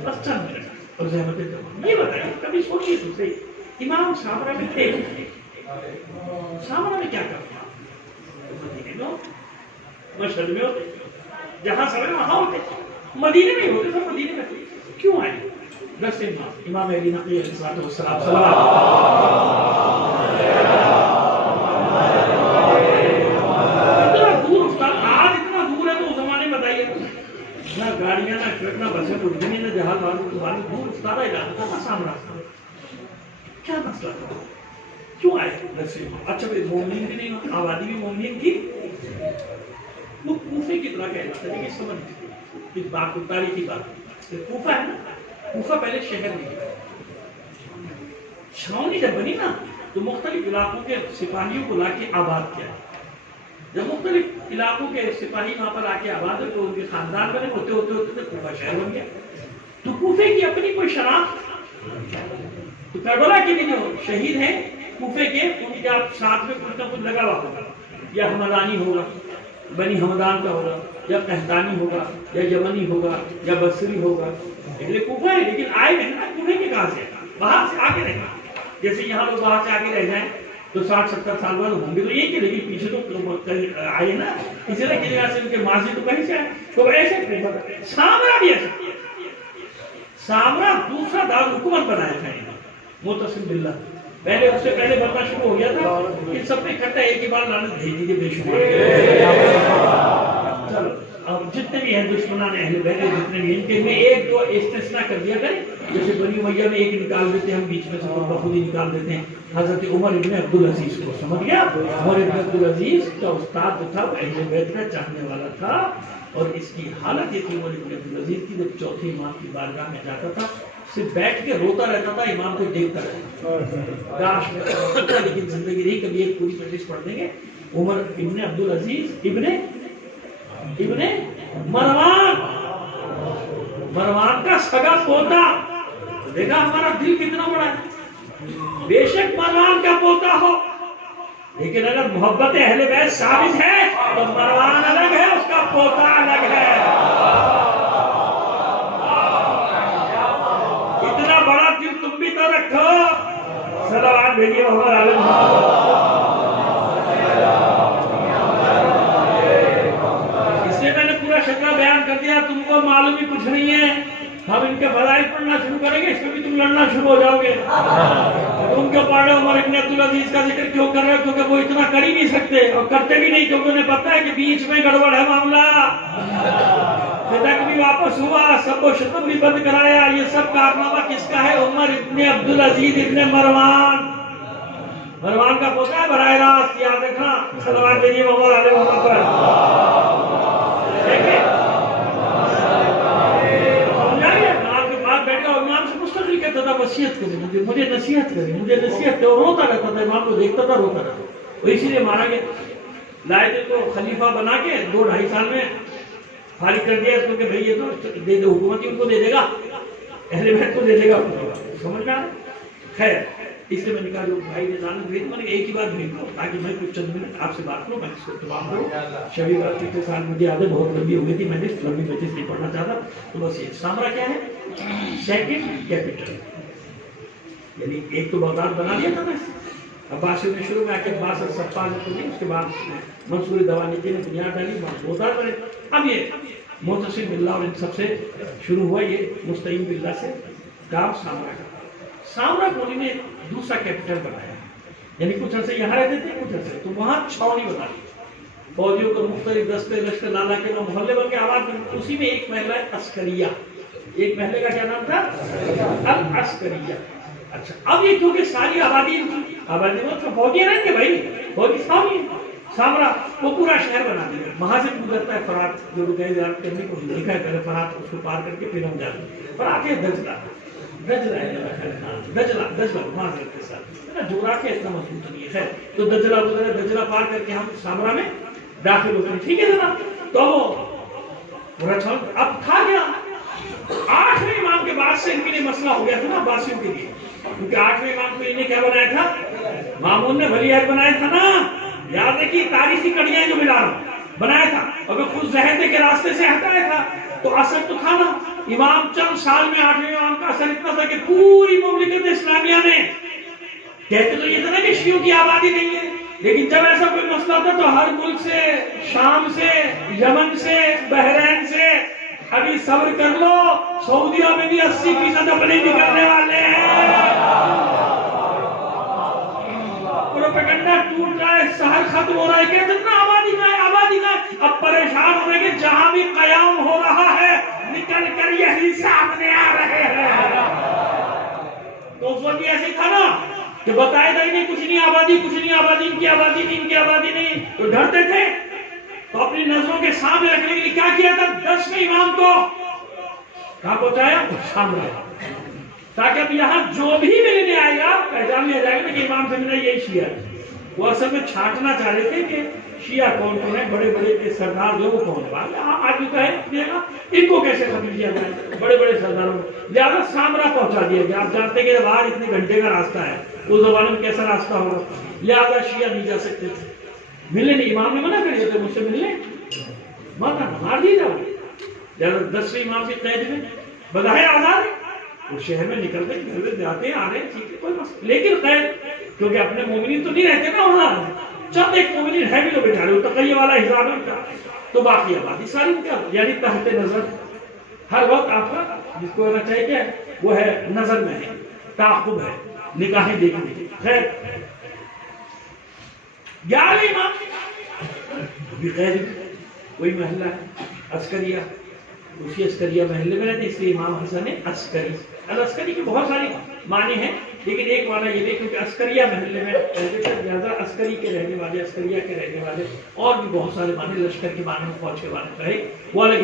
بس چند منٹ اور زحمتیں کرو. یہ بتائیے کبھی سوچیے تو صحیح، امام سامرا میں تھے، سامرا میں کیا کرتا؟ مدینے میں مشہد میں ہوتے، جہاں سب وہاں ہوتے، مدینے میں ہوتے، سب مدینے میں تھے. کیوں آئے؟ دس امام علی نقی علیہ السلام اتنا دور استاد، آج اتنا دور ہے تو اس زمانے میں بتائیے نہ گاڑیاں نہ ٹرک نہ بسیں اٹھتی نہ جہاز والوں دور استاد علاقہ تھا نا سامنا. کیا مسئلہ تھا؟ کیوں آئے؟ اچھا مومنین بھی نہیں، آبادی بھی مومنین کی. وہ کوفے کی طرح کہلاتا ہے، لیکن سمجھ اس بات کو تاریخی بات. کوفہ ہے نا، کوفہ پہلے شہر نہیں تھا. چھاؤنی جب بنی نا تو مختلف علاقوں کے سپاہیوں کو لا کے آباد کیا. جب مختلف علاقوں کے سپاہی وہاں پر آ کے آباد ہوئے تو ان کے خاندان بنے، ہوتے ہوتے ہوتے کوفہ شہر بن گیا. تو کوفے کی اپنی کوئی شناخت. تو کربلا کے بھی جو شہید ہیں کوفے کے، ان کے آپ ساتھ میں کچھ نہ کچھ لگا ہوا ہوگا، یا حمدانی ہوگا، بنی حمدان کا ہوگا، یا قحطانی ہوگا، یا یمنی ہوگا، یا بصری ہوگا. لیکن کوفہ ہے، لیکن آئے نہیں نا کوفے کے کہاں سے؟ باہر سے آگے رہنا. جیسے یہاں لوگ باہر سے آگے رہ جائیں تو 60-70 سال بعد ہوں گے تو یہ کہ لیکن پیچھے تو آئے نا، اسی طرح کی جگہ سے ان کے ماضی تو کہیں سے آئے. تو ایسے سامرا بھی ایسا، سامرا دوسرا دارالحکومت بنایا تھا متصل باللہ. پہلے اس سے پہلے بننا شروع ہو گیا تھا، ان سب نے اکٹھا ایک ہی بار لعنت بھیج دی بے شمار. چلو اور جتنے بھی ہیں دشمنان اہل بیت جتنے بھی ان کے میں ایک دو استثنا کر دیا کریں. جیسے بنی امیہ میں ایک نکال دیتے ہیں ہم بیچ میں سے بخودی نکال دیتے ہیں. حضرت عمر ابن عبدالعزیز کو سمجھ گیا. عمر ابن عبدالعزیز کا استاد جو تھا وہ اہل بیت کا چاہنے والا تھا. اور اس کی حالت یہ تھی عمر ابن عبدالعزیز کی جب چوتھے امام کی بارگاہ میں جاتا تھا صرف بیٹھ کے روتا رہتا تھا امام کو دیکھتا رہتا. کاش میں ہوتا لیکن زندگی نہیں کبھی ایک پوری مجلس پڑھ دیں گے. عمر ابن عبدالعزیز ابن مروان کا سگا پوتا. دیکھا ہمارا دل کتنا بڑا ہے. بے شک مروان کا پوتا ہو لیکن اگر محبت اہل بیت ثابت ہے تو مروان الگ ہے اس کا پوتا الگ ہے. اتنا بڑا دل تم بھی تو رکھو. صلوات بھیجیے محمد عالم. شکل بیان کر دیا تم کو معلوم ہی کچھ نہیں ہے. ہم ان کے فضائل پڑھنا شروع کریں گے اس میں بھی تم لڑنا شروع ہو جاؤ گے. تم کیوں پڑھ رہے ہو عمر ابن عبدالعزیز کا ذکر کیوں کر رہے ہو؟ کیونکہ وہ اتنا کر ہی نہیں سکتے اور کرتے بھی نہیں کیونکہ انہیں پتا ہے کہ بیچ میں گڑبڑ ہے معاملہ. صدق بھی واپس ہوا, سب و شتم بھی بند کرایا. یہ سب کارنامہ کس کا ہے؟ عمر ابن عبدالعزیز ابن مروان کا پوتا ہے براہ راست. یاد رکھنا. صلوات بھیجیے محمد علیہ محمد پر. مستقل کہتا تھا وصیت کرے مجھے نصیحت کرے. اور روتا رہتا تھا. امام کو دیکھتا تھا روتا رہتا. وہ اسی لیے مارا گیا. لائے تھے تو خلیفہ بنا کے 2-2.5 سال میں فارغ کر دیا اس کو کہ بھئی یہ تو دے دے, حکومت ان کو دے دے گا, اہل بیت کو دے دے گا. سمجھ میں آ رہا. خیر اس لیے میں نے کہا جو بھائی نے جانا بھیج میں نے ایک ہی بار بھیج دو تاکہ میں کچھ چند منٹ آپ سے بات کروں. میں اس کو تمام کروں. شبی بات پچھلے سال مجھے یاد ہے بہت لمبی ہو گئی تھی. میں نے لمبی مجلس نہیں پڑھنا چاہتا. تو بس یہ سامرا کیا ہے؟ Second capital. یعنی ایک تو بغداد بنا دیا تھا نا عباسیوں نے شروع میں آ کے عباس اور سفار نے. اس کے بعد منصور دوانیجی نے بنیاد ڈالی. بغداد بنے. اب یہ معتصم باللہ اور ان سب سے شروع ہوا. یہ مستعین باللہ سے کام سامرا کا. سامرا کو انہوں نے دوسرا کیپٹل بنایا. یعنی کچھ عرصے یہاں رہتے تھے کچھ عرصے تو وہاں چھاؤنی بنا لی. فوجیوں کو مختلف دستے لشکر لالا کے نام محلے بن کے آواز بن. اسی میں ایک محلہ ہے عسکریہ. ایک محلے کا کیا نام تھا؟ العسکریہ. اچھا اب یہ کیونکہ ساری آبادی میں فوجی رہیں گے بھائی. فوجی سامرا وہ پورا شہر بنا دیں گے. وہاں سے گزرتا ہے فرات جو گئے زیارت کرنے کو لکھا ہے پہلے فرات اس کو پار کر کے پھر ہم جاتے ہیں. فرات ہے دجلہ معذرت کے ساتھ جورا کے اتنا مضبوط نہیں ہے. خیر تو دجلہ پار کر کے ہم سامرا میں داخل ہوتے ہیں. ٹھیک ہے جناب. تو اب تھا کیا 8ویں امام کے بعد سے ان کے لیے مسئلہ ہو گیا تھا نا عباسیوں کے لیے. کیونکہ 8ویں امام کو انہیں کیا بنایا تھا؟ مامون نے ولی عہد بنایا تھا نا. یاد رکھیے تاریخی کڑیاں جو ملا رہا بنایا تھا. اور خود زہدے کے راستے سے ہٹایا تھا. تو اثر تو تھا نا. امام چند سال میں 8ویں امام کا اثر اتنا تھا کہ پوری مملکت اسلامیہ نے کہتے تو یہ تھا نا کہ شیعوں کی آبادی نہیں ہے. لیکن جب ایسا کوئی مسئلہ تھا تو ہر ملک سے, شام سے, یمن سے, بحرین سے ابھی صبر کر لو سعودیہ میں بھی 80% اپنے نکلنے والے ہیں. پروپیگنڈا ٹوٹ رہا ہے. شہر ختم ہو رہا ہے. کہتے ہیں نا آبادی کا ہے آبادی کا ہے. اب پریشان ہو رہے کہ جہاں بھی قیام ہو رہا ہے نکل کر یہی سامنے آ رہے ہیں. تو اس وقت ایسے تھا نا کہ بتائے گا نہیں کچھ نہیں آبادی کچھ نہیں آبادی ان کی آبادی نہیں ان کی آبادی نہیں. تو ڈرتے تھے تو اپنی نظروں کے سامنے رکھنے کے لیے کیا کیا تھا 10ویں امام کو کہاں پہنچایا؟ سامنے. تاکہ اب یہاں جو بھی ملنے آئے گا پہچان لیا جائے گا کہ امام سے ملا یہی شیعہ ہے. وہ اصل میں چھانٹنا چاہ رہے تھے کہ شیعہ کون کون ہے, بڑے بڑے سردار جو وہ کون ہے. آج بھی کہے ان کو کیسے ختم کیا جائے بڑے بڑے سرداروں کو. لہٰذا سامرا پہنچا دیا گیا. آپ جانتے کہ باہر اتنے گھنٹے کا راستہ ہے اس زمانے میں کیسا راستہ ہوگا. لہٰذا شیعہ نہیں جا سکتے تھے. ملنے نہیں. امام نے منع کر دیا تھا مجھ سے ملنے مار دی جاؤ. لہٰذا 10ویں امام کی قید میں بظاہر آزاد وہ شہر میں نکل گئے جاتے ہیں آ رہے ہیں کوئی مسئلہ. لیکن قید کیونکہ اپنے مومنین تو نہیں رہتے نا وہاں. چند ایک مومنین ہے بھی تو بیچارے تقیہ والا حساب ہے. تو باقی آبادی ساری کیا یعنی تحت نظر ہر وقت آپ کا جس کو ہونا چاہیے کہ وہ ہے نظر میں ہے تعاقب ہے نگاہیں دیکھنے کی. خیر 11ویں امام بھی قید کوئی محلہ ہے عسکریہ، اسی عسکریہ محلے میں رہتے، اس لیے امام حسن عسکری۔ العسکری کی بہت ساری معنی ہیں، لیکن ایک معنی یہ بھی کیونکہ عسکریہ محلے میں رہتے تھے، زیادہ عسکری کے رہنے والے، عسکریہ کے رہنے والے، اور بھی بہت سارے معنی لشکر کے معنی میں، فوج کے معنی میں ہے، وہ الگ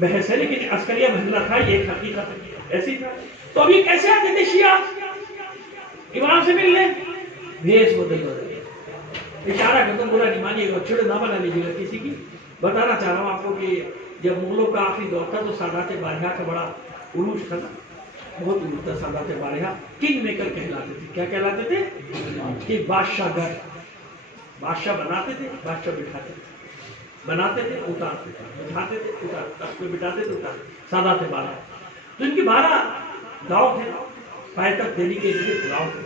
بحث ہے، لیکن عسکریہ محلہ تھا، یہ ایک حقیقت ایسی تھا۔ تو اب یہ کیسے آتے تھے شیعہ امام سے ملنے؟ بھیس بدل اشارہ کرتا ہوں، برا نہیں مانیے گا، چھڑ نہ بنا لیجیے گا کسی کی۔ بتانا چاہ رہا ہوں آپ کو کہ جب مغلوں کا آخری دور تھا تو سادات بارہا کا بڑا عروج تھا نا، بہت عروج تھا سادات بارہا، کنگ میکر کہلاتے تھے۔ کیا کہلاتے تھے؟ کہ بادشاہ گھر، بادشاہ بناتے تھے، بادشاہ بٹھاتے تھے، بناتے تھے اتارتے تھے، بٹھاتے تھے اتارتے، تخت پہ بٹھاتے تھے اتارتے، سادات بارہا۔ تو ان کی 12 گاؤں تھے، پائتخت دہلی کے لیے گاؤں تھے۔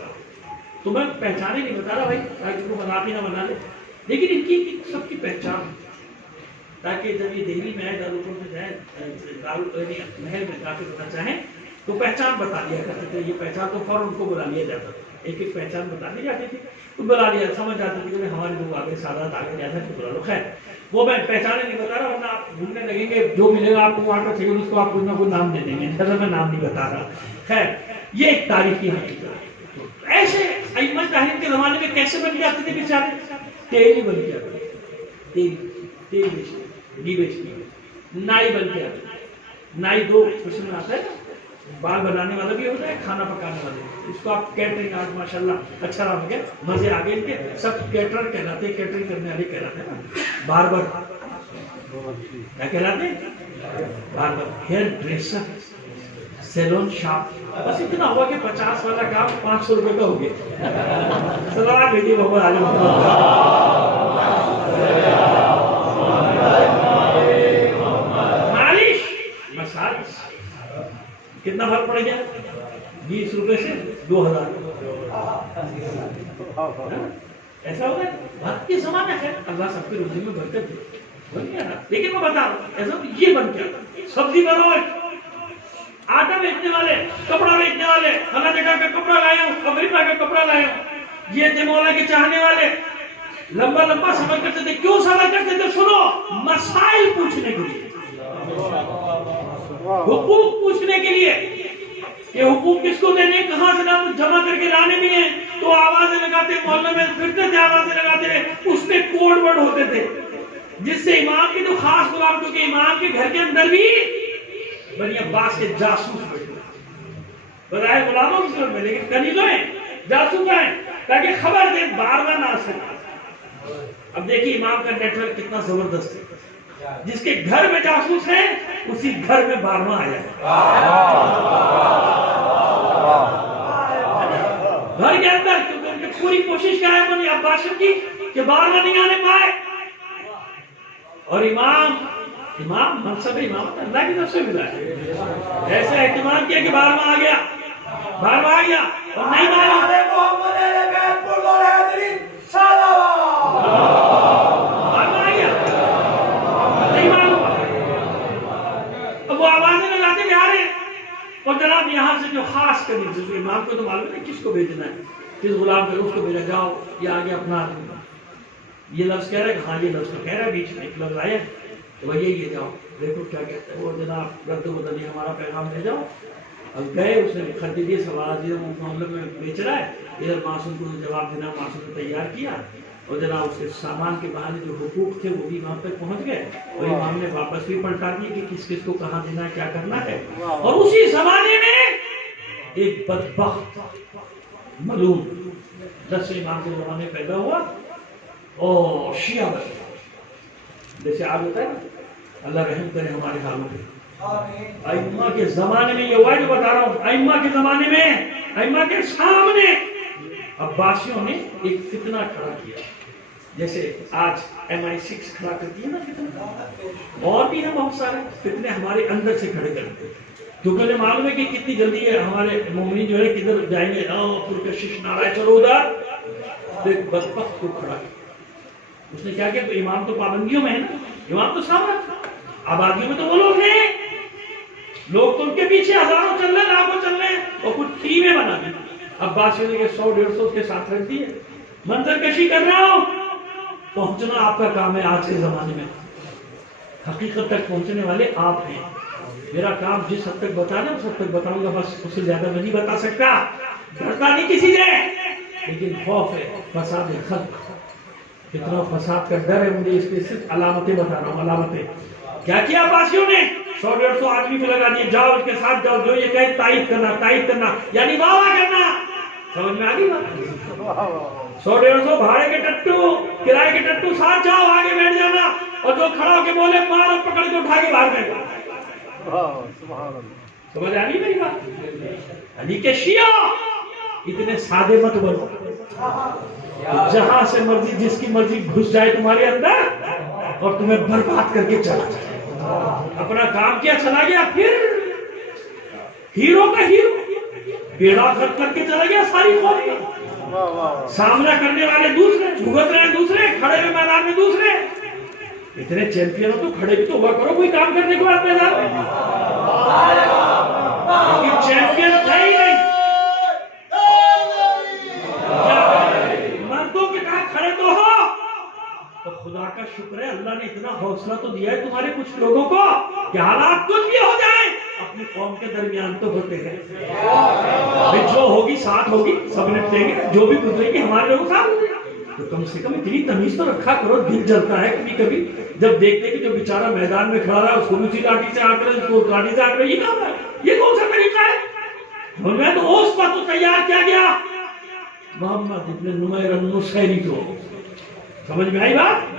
تو میں پہچانے نہیں بتا رہا بھائی، تاکہ ان کو مذاق ہی نہ بنا لے، لیکن ان کی سب کی پہچان، تاکہ جب یہ دہلی میں آئے، دارالعلوم میں جائیں، محل میں داخل ہونا چاہیں تو پہچان بتا دیا کرتے تھے۔ یہ پہچان تو فوراً ان کو بلا لیا جاتا تھا، ایک ایک پہچان بتا دی جاتی تھی، تو بلا لیا، سمجھ جاتے تھے کہ ہمارے لوگ آگے، سادات آگے، جیسا کہ بلا لو۔ خیر وہ میں پہچانے نہیں بتا رہا، ورنہ آپ ڈھونڈنے لگیں گے، جو ملے گا آپ کو وہاں کا چاہیے اس کو آپ کچھ نہ کچھ نام دے دیں گے، جیسا میں نام نہیں بتا رہا۔ خیر یہ ایک تاریخی حقیقت ہے۔ ایسے ائمہ طاہرین کے زمانے میں کیسے بن کے آتے تھے بیچارے؟ تیل بن کے آتے تھے، تیل بیچنے، نائی بن کے آتے تھے۔ نائی 2 قسم میں آتا ہے، بال بنانے والا بھی ہوتا ہے، کھانا پکانے والا بھی، اس کو آپ کیٹرنگ، آج ماشاءاللہ اچھا نام ہو گیا، مزے آگے ان کے، سب کیٹرر کہلاتے ہیں، کیٹرنگ کرنے والے کہلاتے ہیں نا۔ باربر کیا کہلاتے ہیں؟ باربر، ہیئر ڈریسر، سیلون شاپ، بس اتنا ہوا کہ 50 والا کام 500 روپے کا ہو گیا۔ صلوات بھیجیے محمد علی مالش مساج، کتنا فرق پڑ گیا؟ 20 روپے سے 2000۔ ایسا ہوتا ہے وقت کے زمانے ہے، اللہ سب کے روزی میں برکت دے، بن گیا نا۔ لیکن میں بتا رہا ہوں ایسا یہ بن گیا، سبزی بنوش، آٹا بیچنے والے، کپڑا بیچنے والے، فلاں جگہ کا کپڑا لائے ہوں، امریکہ کا کپڑا لائے ہوں، یہ تھے مولا کے چاہنے والے، لمبا لمبا سفر کرتے تھے۔ کیوں سفر کرتے تھے؟ سنو، مسائل پوچھنے کے لیے، حقوق پوچھنے کے لیے، کہ حقوق کس کو دینے، کہاں سے نہ جمع کر کے لانے بھی ہیں، تو آوازیں لگاتے، محلے میں پھرتے تھے، آوازیں لگاتے، اس میں کوڈ ورڈ ہوتے تھے، جس سے امام کی جو خاص غلام، کیونکہ امام کے گھر کے اندر بھی بنی عباس کے جاسوس بیٹھے، بظاہر غلاموں کی صورت میں، لیکن کنیزوں ہیں، جاسوس ہیں، تاکہ خبر دیں بارگاہ نہ آ سکے۔ اب دیکھیے امام کا نیٹ ورک کتنا زبردست ہے، جس کے گھر میں جاسوس ہیں اسی گھر میں بارواں آیا ہے، گھر کے اندر، کیونکہ ان کی پوری کوشش کیا ہے بنی عباس کی کہ بارواں نہیں آنے پائے۔ اور امام منصب امامت اللہ کی طرف سے ملا ہے، ایسے اہتمام کیا کہ بارواں آ گیا، بارواں آ گیا، اور نہیں معلوم بارواں آ گیا، نہیں معلوم، اب وہ آوازیں لگاتے جا رہے ہیں، اور جناب یہاں سے جو خاص کنیز، امام کو تو معلوم ہے کس کو بھیجنا ہے، کس غلام کو، اس کو بھیجا، جاؤ یہ آگے اپنا یہ لفظ کہہ رہا ہے، ہاں یہ لفظ تو کہہ رہا ہے، بیچ میں ایک لفظ آیا تو وہی یہ جاؤ دیکھو کیا کہتا ہے وہ، جناب رد و بدل ہمارا پیغام لے جاؤ۔ اب گئے، اس نے خط دے دیے، سوال دیا، وہ معاملے میں بیچ رہا ہے، ادھر معصوم کو جواب دینا، معصوم نے تیار کیا، اور جناب اس کے سامان کے بہانے جو حقوق تھے وہ بھی وہاں تک پہنچ گئے، اور امام نے واپس بھی پلٹا دیے کہ کس کس کو کہاں دینا ہے، کیا کرنا ہے۔ اور اسی زمانے میں ایک بدبخت ملعون 10 امام کے زمانے پیدا ہوا اور شیعہ بن گیا، جیسے آپ ہوتا ہے نا، اللہ رحم کرے ہمارے حالوں پہ۔ ائمہ کے زمانے میں یہ ہوا جو بتا رہا ہوں، ائمہ کے زمانے میں، ائمہ کے سامنے عباسیوں نے ایک فتنہ کھڑا کیا، جیسے آج MI6 کھڑا کرتی ہے نا فتنہ، اور بھی ہیں بہت سارے فتنے ہمارے اندر سے کھڑے کرتے ہیں، کیونکہ انہیں معلوم ہے کہ کتنی جلدی ہے ہمارے مومنین جو ہے کدھر جائیں گے، پرکشش نعرہ چلو ادھر، تو ایک بدبخت کو کھڑا کیا۔ اس نے کیا کیا؟ تو امام تو پابندیوں میں ہے نا، امام تو سامنے، آبادیوں میں تو وہ لوگ ہیں، لوگ تو ان کے پیچھے ہزاروں چل رہے ہیں، لاکھوں چل رہے ہیں، اور کچھ ٹیمیں بنا دی، عباسیوں نے 100-150 کے ساتھ رکھ دیے، منظر کشی کر رہا ہوں، پہنچنا آپ کا کام ہے آج کے زمانے میں، حقیقت تک پہنچنے والے آپ ہیں. میرا کام جس حد تک بتانا اس حد تک بتاؤں گا، بس اس سے زیادہ میں نہیں بتا سکتا. ڈرتا نہیں کسی سے، لیکن خوف ہے فساد خلق. کتنا فساد کا ڈر ہے مجھے، اس کے صرف علامتیں بتا رہا ہوں. علامتیں کیا کیا عباسیوں نے؟ 100-150 آدمی کو لگا دیے، جاؤ اس کے ساتھ جاؤ، جو یہ کہے تائید کرنا یعنی واہ کرنا. سمجھ میں آ گئی بات؟ 100-150 بھاڑے کے ٹٹو، کرائے کے ٹٹو، ساتھ جاؤ، آگے بیٹھ جانا، اور جو کھڑا ہو کے بولے مارو، پکڑ کے اٹھا کے باہر پھینکو. سمجھ آ گئی میری بات؟ علی کے شیعہ اتنے سادے مت بنو جہاں سے مرضی جس کی مرضی گھس جائے تمہارے اندر اور تمہیں برباد کر کے چلا جائے. اپنا کام کیا چلا گیا، پھر ہیرو کا ہیرو بیڑا غرق کر کے چلا گیا ساری قوم کا. سامنا کرنے والے دوسرے، بھگت رہے دوسرے، کھڑے ہوئے میدان میں دوسرے. اتنے چیمپئن ہو تو کھڑے بھی تو ہوا کرو کوئی کام کرنے کے بعد میدان میں. لیکن چیمپئن تھا ہی نہیں، مردوں کے ساتھ کھڑے تو ہو. تو خدا کا شکر ہے اللہ نے اتنا حوصلہ تو دیا ہے تمہارے کچھ لوگوں کو کہ حالات کچھ بھی ہو جائیں اپنی قوم کے درمیان تو ہوتے ہیں. جو ہوگی ساتھ ہوگی، سب نپٹیں گے، جو بھی گزرے گی ہمارے لوگ ساتھ ہوگی. تو کم سے کم اتنی تمیز تو رکھا کرو. دل جلتا ہے کبھی کبھی جب دیکھتے کہ جو بیچارہ میدان میں کھڑا رہا ہے اس کو اسی لاٹھی سے آ کر اس کو لاٹھی سے آ کر یہ کام ہے، یہ کون سا طریقہ ہے؟ میں تو اس پر تو تیار کیا گیا محمد ابن نمیر النصیری کو. سمجھ میں آئی بات؟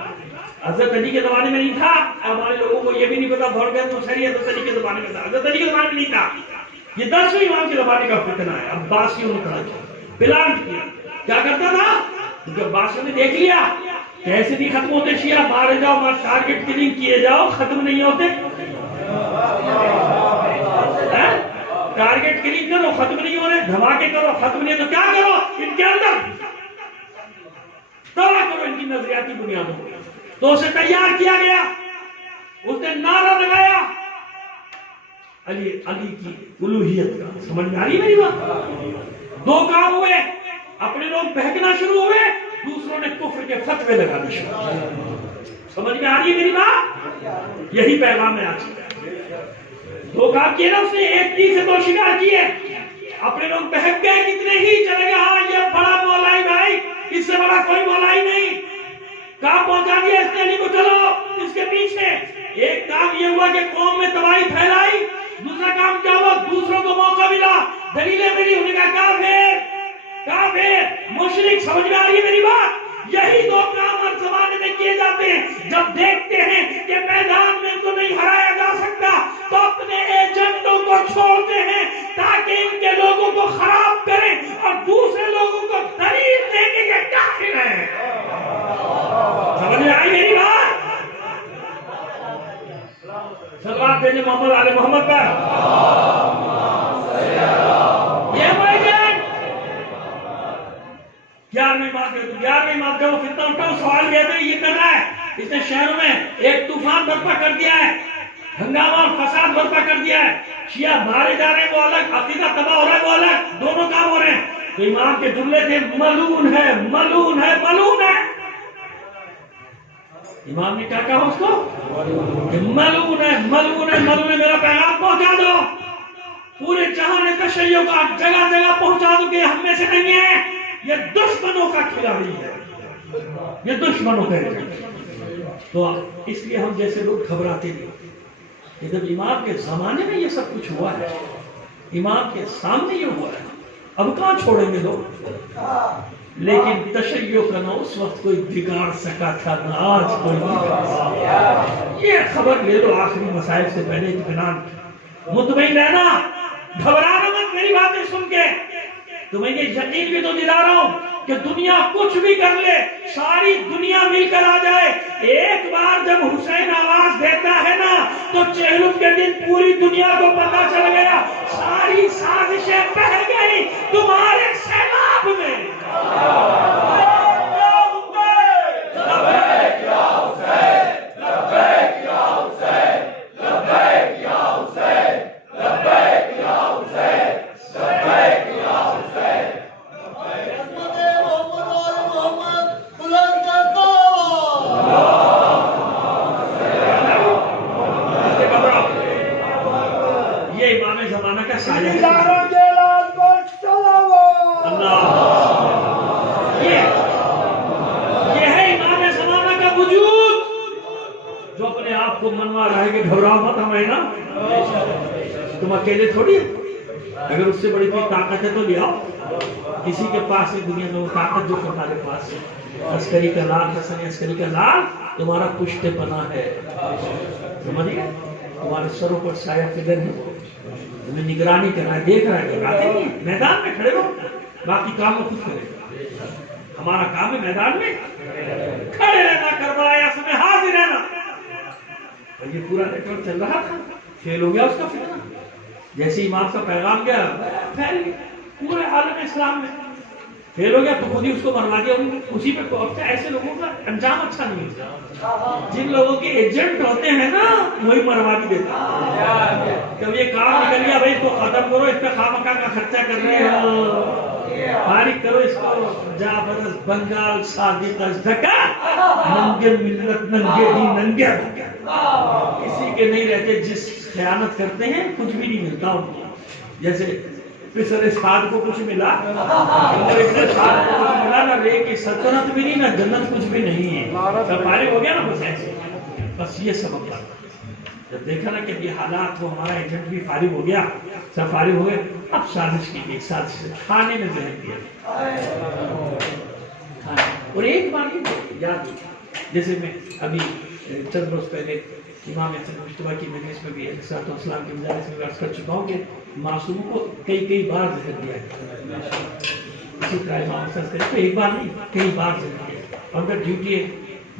حضرت علی کے زمانے میں نہیں تھا. ہمارے لوگوں کو یہ بھی نہیں پتا بھول گئے نصیری حضرت علی کے زمانے میں تھا. حضرت علی کے زمانے میں نہیں تھا. یہ 10ویں امام کے زمانے کا فتنہ ہے. عباسیوں نے کھڑا کیا، پلان کیا. کیا کرتا تھا؟ کیونکہ عباسیوں نے دیکھ لیا کیسے نہیں ختم ہوتے شیعہ، مارے جاؤ، ٹارگٹ کلنگ کیے جاؤ، ختم نہیں ہوتے. ٹارگٹ کلنگ کرو ختم نہیں ہو رہے، دھماکے کرو ختم نہیں، تو کیا کرو ان کے اندر تباہ کرو ان کی نظریاتی بنیادوں کو. تو اسے تیار کیا گیا. اس نے نعرہ لگایا علی کی الوہیت کا. سمجھ میں آ رہی میری بات؟ 2 کام ہوئے، اپنے لوگ بہکنا شروع ہوئے، دوسروں نے کفر کے فتوے لگانے شروع ہوئے. سمجھ میں آ رہی ہے میری بات؟ یہی پیغام ہے آج کا. 2 کام کیے نا اس نے، ایک چیز سے 2 شکار کیے. اپنے لوگ بہک گئے، کتنے ہی چلے گئے ہاں یہ بڑا مولا ہی بھائی، اس سے بڑا کوئی مولا ہی نہیں. کام پہنچا دیا اس نے علی کو، چلو اس کے پیچھے. ایک کام یہ ہوا کہ قوم میں تباہی پھیلائی. دوسرا کام کیا ہوا؟ دوسروں کو موقع ملا، دلیلیں ملی، انہیں کہا کافر مشرک. سمجھ میں آ رہی ہے میری بات؟ یہی 2 کام ہر زمانے میں کیے جاتے ہیں. جب دیکھتے ہیں کہ میدان میں ان کو نہیں ہرایا جا سکتا تو اپنے ایجنٹوں کو چھوڑتے ہیں تاکہ ان کے لوگوں کو خراب کریں اور دوسرے لوگوں کو دلیل دے کے یہ کافر ہیں. سمجھ میں آئی میری بات؟ صلوات بھیجیں محمد آل محمد پر. یہ مجھن 11ویں ماہ وہ فتنہ اٹھا. سوال یہ تھے یہ کر رہا ہے، اس نے شہروں میں ایک طوفان برپا کر دیا ہے، ہنگامہ اور فساد برپا کر دیا ہے. شیعہ مارے جا رہے ہیں وہ الگ، عقیدہ تباہ ہو رہا ہے وہ الگ، دونوں کام ہو رہے ہیں. تو امام کے جملے تھے ملعون ہے ملعون ہے ملعون ہے. امام نے کیا کہا اس کو؟ ملعون ہے ملعون ہے ملعون ہے. میرا پیغام پہنچا دو، پورے جہان تشیع کا جگہ جگہ پہنچا دو کہ ہم میں سے نہیں ہے، یہ دشمنوں کا کھلاڑی ہے، یہ دشمنوں کا ہے. تو اس لیے ہم جیسے لوگ گھبراتے نہیں. کہ جب امام کے زمانے میں یہ سب کچھ ہوا ہے، امام کے سامنے یہ ہوا ہے، اب کہاں چھوڑیں گے لوگ؟ لیکن تشیع کا نہ اس وقت کوئی بگاڑ سکا تھا نہ آج کوئی بگاڑ سکا. یہ خبر لے لو آخری مسائل سے پہلے اطمینان. مطمئن رہنا، گھبرانا مت میری باتیں سن کے. تمہیں یہ یقین بھی تو دلا رہا ہوں کہ دنیا کچھ بھی کر لے، ساری دنیا مل کر آ جائے، ایک بار جب حسین آواز دیتا ہے نا تو چہلم کے دن پوری دنیا کو پتا چل گیا، ساری سازشیں بہہ گئی تمہارے سیلاب میں. ہے نا, تم اکیلے تھوڑی ہے. اگر اس سے بڑی کوئی طاقت ہے تو لے آؤ. کسی کے پاس ہے دنیا میں وہ طاقت جو تمہارے پاس ہے. عسکری کا لال, حسن عسکری کا لال تمہارا پشت پناہ ہے. سمجھیے, تمہارے سروں پر سایہ فکر ہے, تمہیں نگرانی کرنا ہے, دیکھ رہا ہے. آتے نہیں میدان میں کھڑے رہو, باقی کام میں خود کرے. ہمارا کام ہے میدان میں کھڑے رہنا, کربلا یاسین میں حاضر رہنا. اور یہ پورا نیٹ ورک چل رہا تھا, فیل ہو گیا اس کا فتنہ. جیسے امام کا پیغام گیا پھیل گیا پورے عالم اسلام میں. فیل ہو گیا تو خود ہی اس کو مروا دیا. اسی پہ ایسے لوگوں کا انجام اچھا نہیں ہوتا. جن لوگوں کے ایجنٹ ہوتے ہیں نا وہی مروا بھی دیتا. جب یہ کام نکل گیا بھائی اس کو ختم کرو, اس پہ خامخواہ کا خرچہ کر رہے ہو, فارغ کرو اس کو. جعفر از بنگال, صادق از ڈھکا, ننگے ملت ننگے دین ننگے ڈھکا. کسی کے نہیں رہتے. جس خیانت کرتے ہیں کچھ بھی نہیں ملتا ان کو. جیسے پسر سعد کو کچھ ملا, اور ابن سعد کو کچھ ملا نہ, لے کی سلطنت بھی نہیں نہ جنت کچھ بھی نہیں ہے. سب فارغ ہو گیا نا بس ایسے. بس یہ سبب تھا. جب دیکھا نا کہ یہ حالات ہو, ہمارا ایجنٹ بھی فارغ ہو گیا, سب فارغ ہو گئے, اب سازش کی گئی. سازش کھانے میں ذہن دیا. اور ایک بار یاد, جیسے میں ابھی چند روز پہلے امام حسن مجتبیٰ کی مجلس میں بھی علیہ السلام کی مجالس میں عرض کر چکا ہوں کہ معصوموں کو کئی بار ذکر دیا ہے. اسی طرح امام حسن کو ایک بار نہیں کئی بار ذکر دیا. اور اگر ڈیوٹی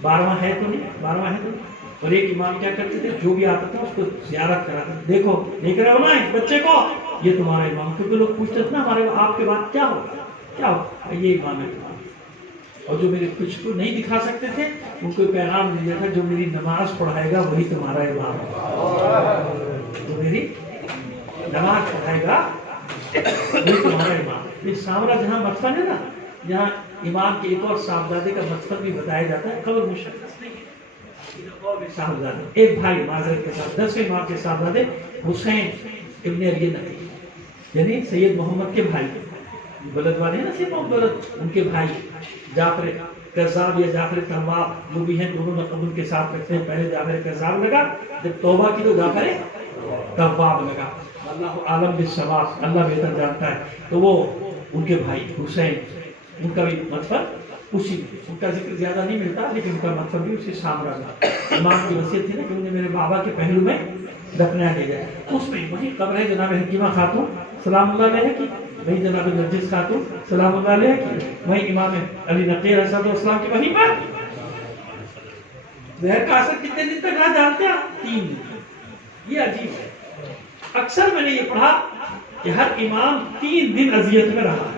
12واں ہے تو نہیں. اور ایک امام کیا کرتے تھے, جو بھی آتا تھا اس کو زیارت کراتے تھے. دیکھو دیکھ رہے ہو نا اس بچے کو, یہ تمہارا امام. کیونکہ لوگ پوچھتے تھے نا ہمارے آپ کے بعد کیا ہوگا, یہ امام ہے تمہارا. اور جو میرے کچھ کو نہیں دکھا سکتے تھے ان کو پیغام دیا تھا, جو میری نماز پڑھائے گا وہی تمہارا امام ہے. جو میری نماز پڑھائے گا وہی تمہارا امام. یہ سامرا جہاں مدفن ہے نا, جہاں امام کے ایک اور صاحبزادے کا مدفن بھی بتایا جاتا ہے. قبر مشخص نہیں ہے. صاحبزادے ایک بھائی معذرت کے ساتھ 10ویں امام کے صاحبزادے حسین ابن علی نقی, یعنی سید محمد کے بھائی, بلد والے ہیں نا سید محمد بلد, ان کے بھائی جعفر کذاب یا جعفر تواب جو بھی ہیں, دونوں لقب ان کے ساتھ رکھتے ہیں. پہلے جعفر کذاب لگا, جب توبہ کی تو جعفر تواب لگا. اللہ عالم بالثواب, اللہ بہتر جانتا ہے. تو وہ ان کے بھائی حسین, ان کا بھی مدفن اسی میں. ان کا ذکر زیادہ نہیں ملتا لیکن ان کا مدفن بھی اسی سامرا میں. امام کی وصیت تھی نا کہ انہیں میرے بابا کے پہلو میں دفنا لے گئے. اس میں وہی قبر ہے جناب حکیمہ خاتون سلام اللہ علیہ کی, وہی جناب نرجس خاتون سلام اللہ علیہ کی, وہی امام علی نقی علیہ السلام کی وہیں پر. زہر کا اثر کتنے دن تک رہا جانتے ہیں آپ؟ 3 دن. یہ عجیب ہے. اکثر میں نے یہ پڑھا کہ ہر امام 3 دن اذیت میں رہا,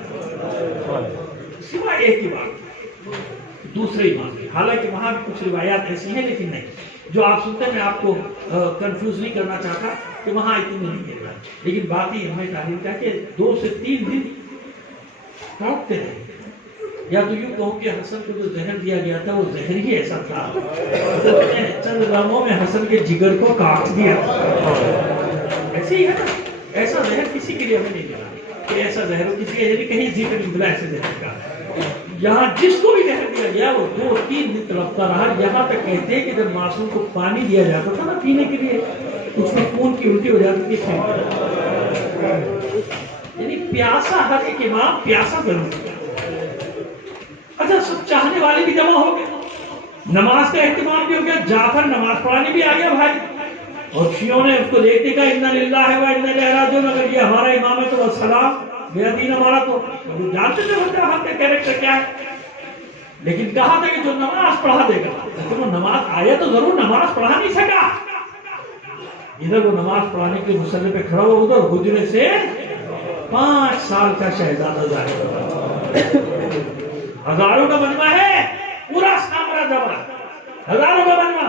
سوائے ایک کی بات دوسرے امام کی. حالانکہ وہاں بھی کچھ روایات ایسی ہیں لیکن نہیں جو آپ سنتے ہیں. میں آپ کو کنفیوز نہیں کرنا چاہتا کہ وہاں اتنی نہیں کہتا, لیکن باقی ہمیں تعلیم کا کہ 2 سے 3 دن کاٹتے رہے. یا تو یوں کہوں کہ حسن کو جو زہر دیا گیا تھا وہ زہر ہی ایسا تھا, چند لمحوں میں حسن کے جگر کو کاٹ دیا. ایسے ہی ہے نا, ایسا زہر کسی کے لیے ہمیں نہیں ملا کہ ایسا زہر ہو کسی کے لیے کہیں ذکر نہیں ملا ایسے زہر کا. یہاں جس کو بھی زہر دیا گیا وہ 2-3 دن تڑپتا رہا. یہاں تک کہتے ہیں کہ جب معصوم کو پانی دیا جاتا تھا نا پینے کے لیے, اس میں خون کی الٹی ہو جاتی تھی. یعنی پیاسا ہر ایک امام پیاسا ضرور ہے. اچھا سب چاہنے والے بھی جمع ہو گئے, نماز کا اہتمام بھی ہو گیا, جعفر نماز پڑھانے بھی آ گیا بھائی. اور شیعوں نے اس کو دیکھتے کہا انا للہ و انا الیہ راجعون, اگر یہ ہمارا امام ہے تو السلام, میرا دین ہمارا. تو وہ جانتے تھے وہاں کا کیریکٹر کیا ہے, لیکن کہا تھا کہ جو نماز پڑھا دے گا. لیکن وہ نماز آیا تو ضرور, نماز پڑھا نہیں سکا. ادھر وہ نماز پڑھانے کے مسئلے پہ کھڑا ہوا, ادھر گجرے سے 5 سال کا شہزادہ ظاہر ہوا. ہزاروں کا مجمع ہے, پورا سامرا جمع, ہزاروں کا مجمع,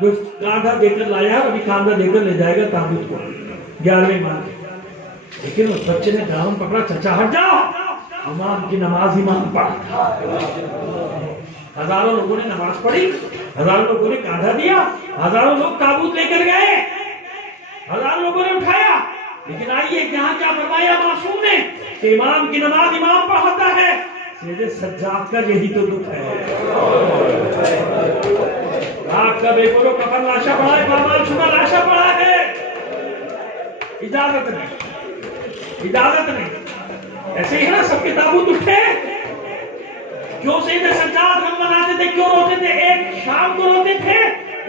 جو کاندھا دے کر لایا ابھی کاندھا دے کر لے جائے گا تابوت کو 11ویں امام. لیکن اس بچے نے دامن پکڑا, چچا ہٹ جاؤ, امام کی نماز امام پڑھا. ہزاروں لوگوں نے نماز پڑھی, ہزاروں لوگوں نے کاندھا دیا, ہزاروں لوگ تابوت لے کر گئے, ہزاروں لوگوں نے اٹھایا. لیکن آئیے یہاں کیا فرمایا معصوم نے کہ امام کی نماز امام پڑھاتا ہے. سیدھے سجاد کا یہی تو دکھ ہے. رات کا بے بولو کفن لاشا پڑھا ہے, بابا شدہ لاشا پڑھا ہے. اجازت نہیں، اجازت نہیں. ایسے ہی ہے نا، سب کے تابوت اٹھے. کیوں سید سجاد غم مناتے تھے، کیوں روتے تھے؟ ایک شام کو روتے تھے،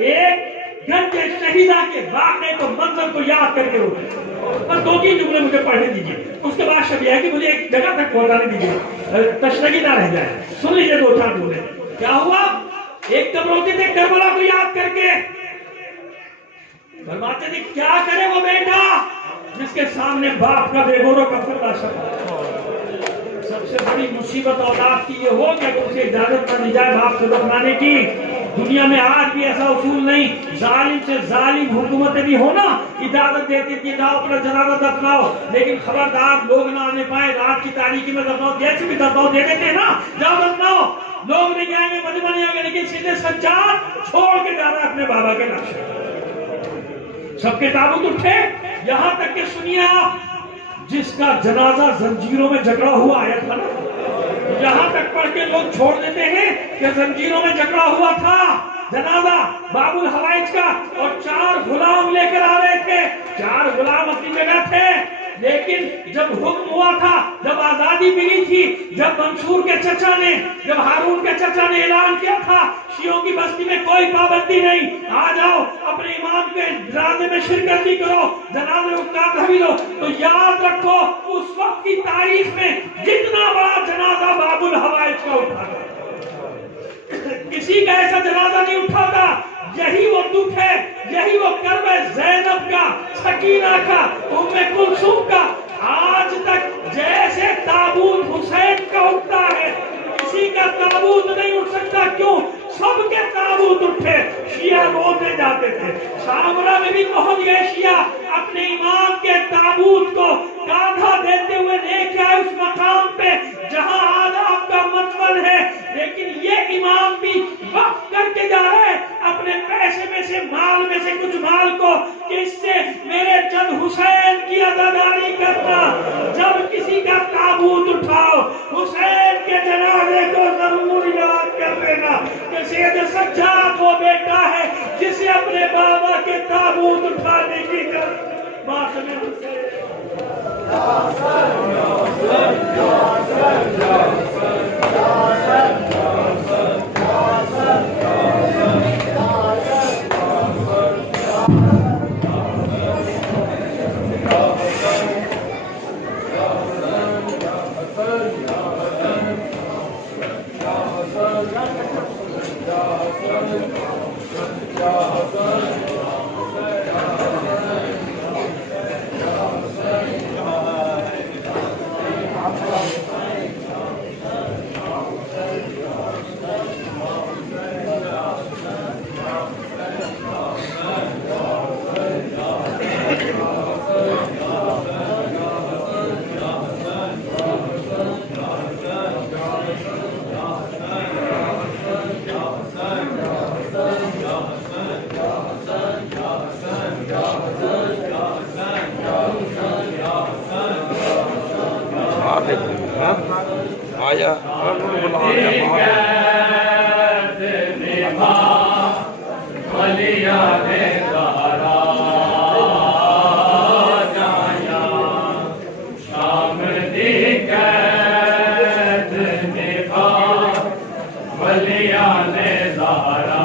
ایک گنج شہیدہ کے واقعے کو، منظر کو یاد کر کے روتے تھے. بس 2-3 جملے مجھے پڑھنے دیجیے، اس کے بعد شب یہ ہے کہ مجھے ایک جگہ تک پہنچانے دیجیے، تشنگی نہ رہ جائے. سن لیجیے 2-4 جملے. کیا ہوا؟ ایک تب روتے تھے کربلا کو یاد کر کے، فرماتے تھے کیا کرے وہ بیٹا جس کے سامنے باپ کا بے گورو کا پردہ شکا. سب سے بڑی مصیبت اولاد کی یہ ہو کہ اگر اسے اجازت نہ دی جائے باپ کو دفنانے کی. دنیا میں آج بھی ایسا اصول نہیں. ظالم سے ظالم حکومتیں بھی ہونا اجازت دیتی کہ جاؤ اپنا جنازہ دفناؤ، لیکن خبردار لوگ نہ آنے پائے، رات کی تاریکی میں دفناؤ. جیسے بھی دفناؤ دے دیتے نا، جاؤ دفناؤ، لوگ نہیں آئیں گے، مجمع نہیں ہوگا. لیکن سیدھے سجاد چھوڑ کے جا رہا ہے اپنے بابا کے نقش. سب کے تابوت اٹھے. یہاں تک کہ سنیے آپ، جس کا جنازہ زنجیروں میں جکڑا ہوا آیا تھا نا، یہاں تک پڑھ کے لوگ چھوڑ دیتے ہیں کہ زنجیروں میں جکڑا ہوا تھا جنازہ باب الحوائج کا، اور 4 غلام لے کر آ رہے تھے. 4 غلام اپنی جگہ تھے، لیکن جب حکم ہوا تھا، جب آزادی ملی تھی، جب منصور کے چچا نے، جب ہارون کے چچا نے اعلان کیا تھا شیعوں کی بستی میں کوئی پابندی نہیں، آ جاؤ اپنے امام کے جنازے میں شرکت بھی کرو، جنازے کو کام بھی لو، تو یاد رکھو اس وقت کی تاریخ میں جتنا بڑا جنازہ باب الحوائج کا اٹھا تھا، کسی کا ایسا جنازہ نہیں اٹھا تھا. یہی وہ دکھ ہے، یہی وہ کرب ہے زینب کا، سکینہ کا، ام کلثوم کا. آج تک جیسے تابوت حسین کا اٹھتا ہے، کسی کا تابوت نہیں اٹھ سکتا. کیوں؟ سب کے تابوت اٹھے. شیعہ روتے جاتے تھے. سامرا میں بھی پہنچ گئے شیعہ، اپنے امام کے تابوت کو کاندھا دیتے ہوئے لے کے آئے اس مقام پہ جہاں آج آپ کا مقبر ہے. لیکن یہ امام بھی وقف کر کے جا رہے ہیں اپنے پیسے میں سے، مال میں سے کچھ مال کو، کہ اس سے میرے جد حسین کی عزاداری کرنا. جب کسی کا تابوت اٹھاؤ، حسین کے جنازے کو ضرور یاد کر لینا کہ سید سجاد وہ بیٹا ہے جسے اپنے بابا کے تابوت اٹھانے کی بات میں حسین. آیا ولیان زہرا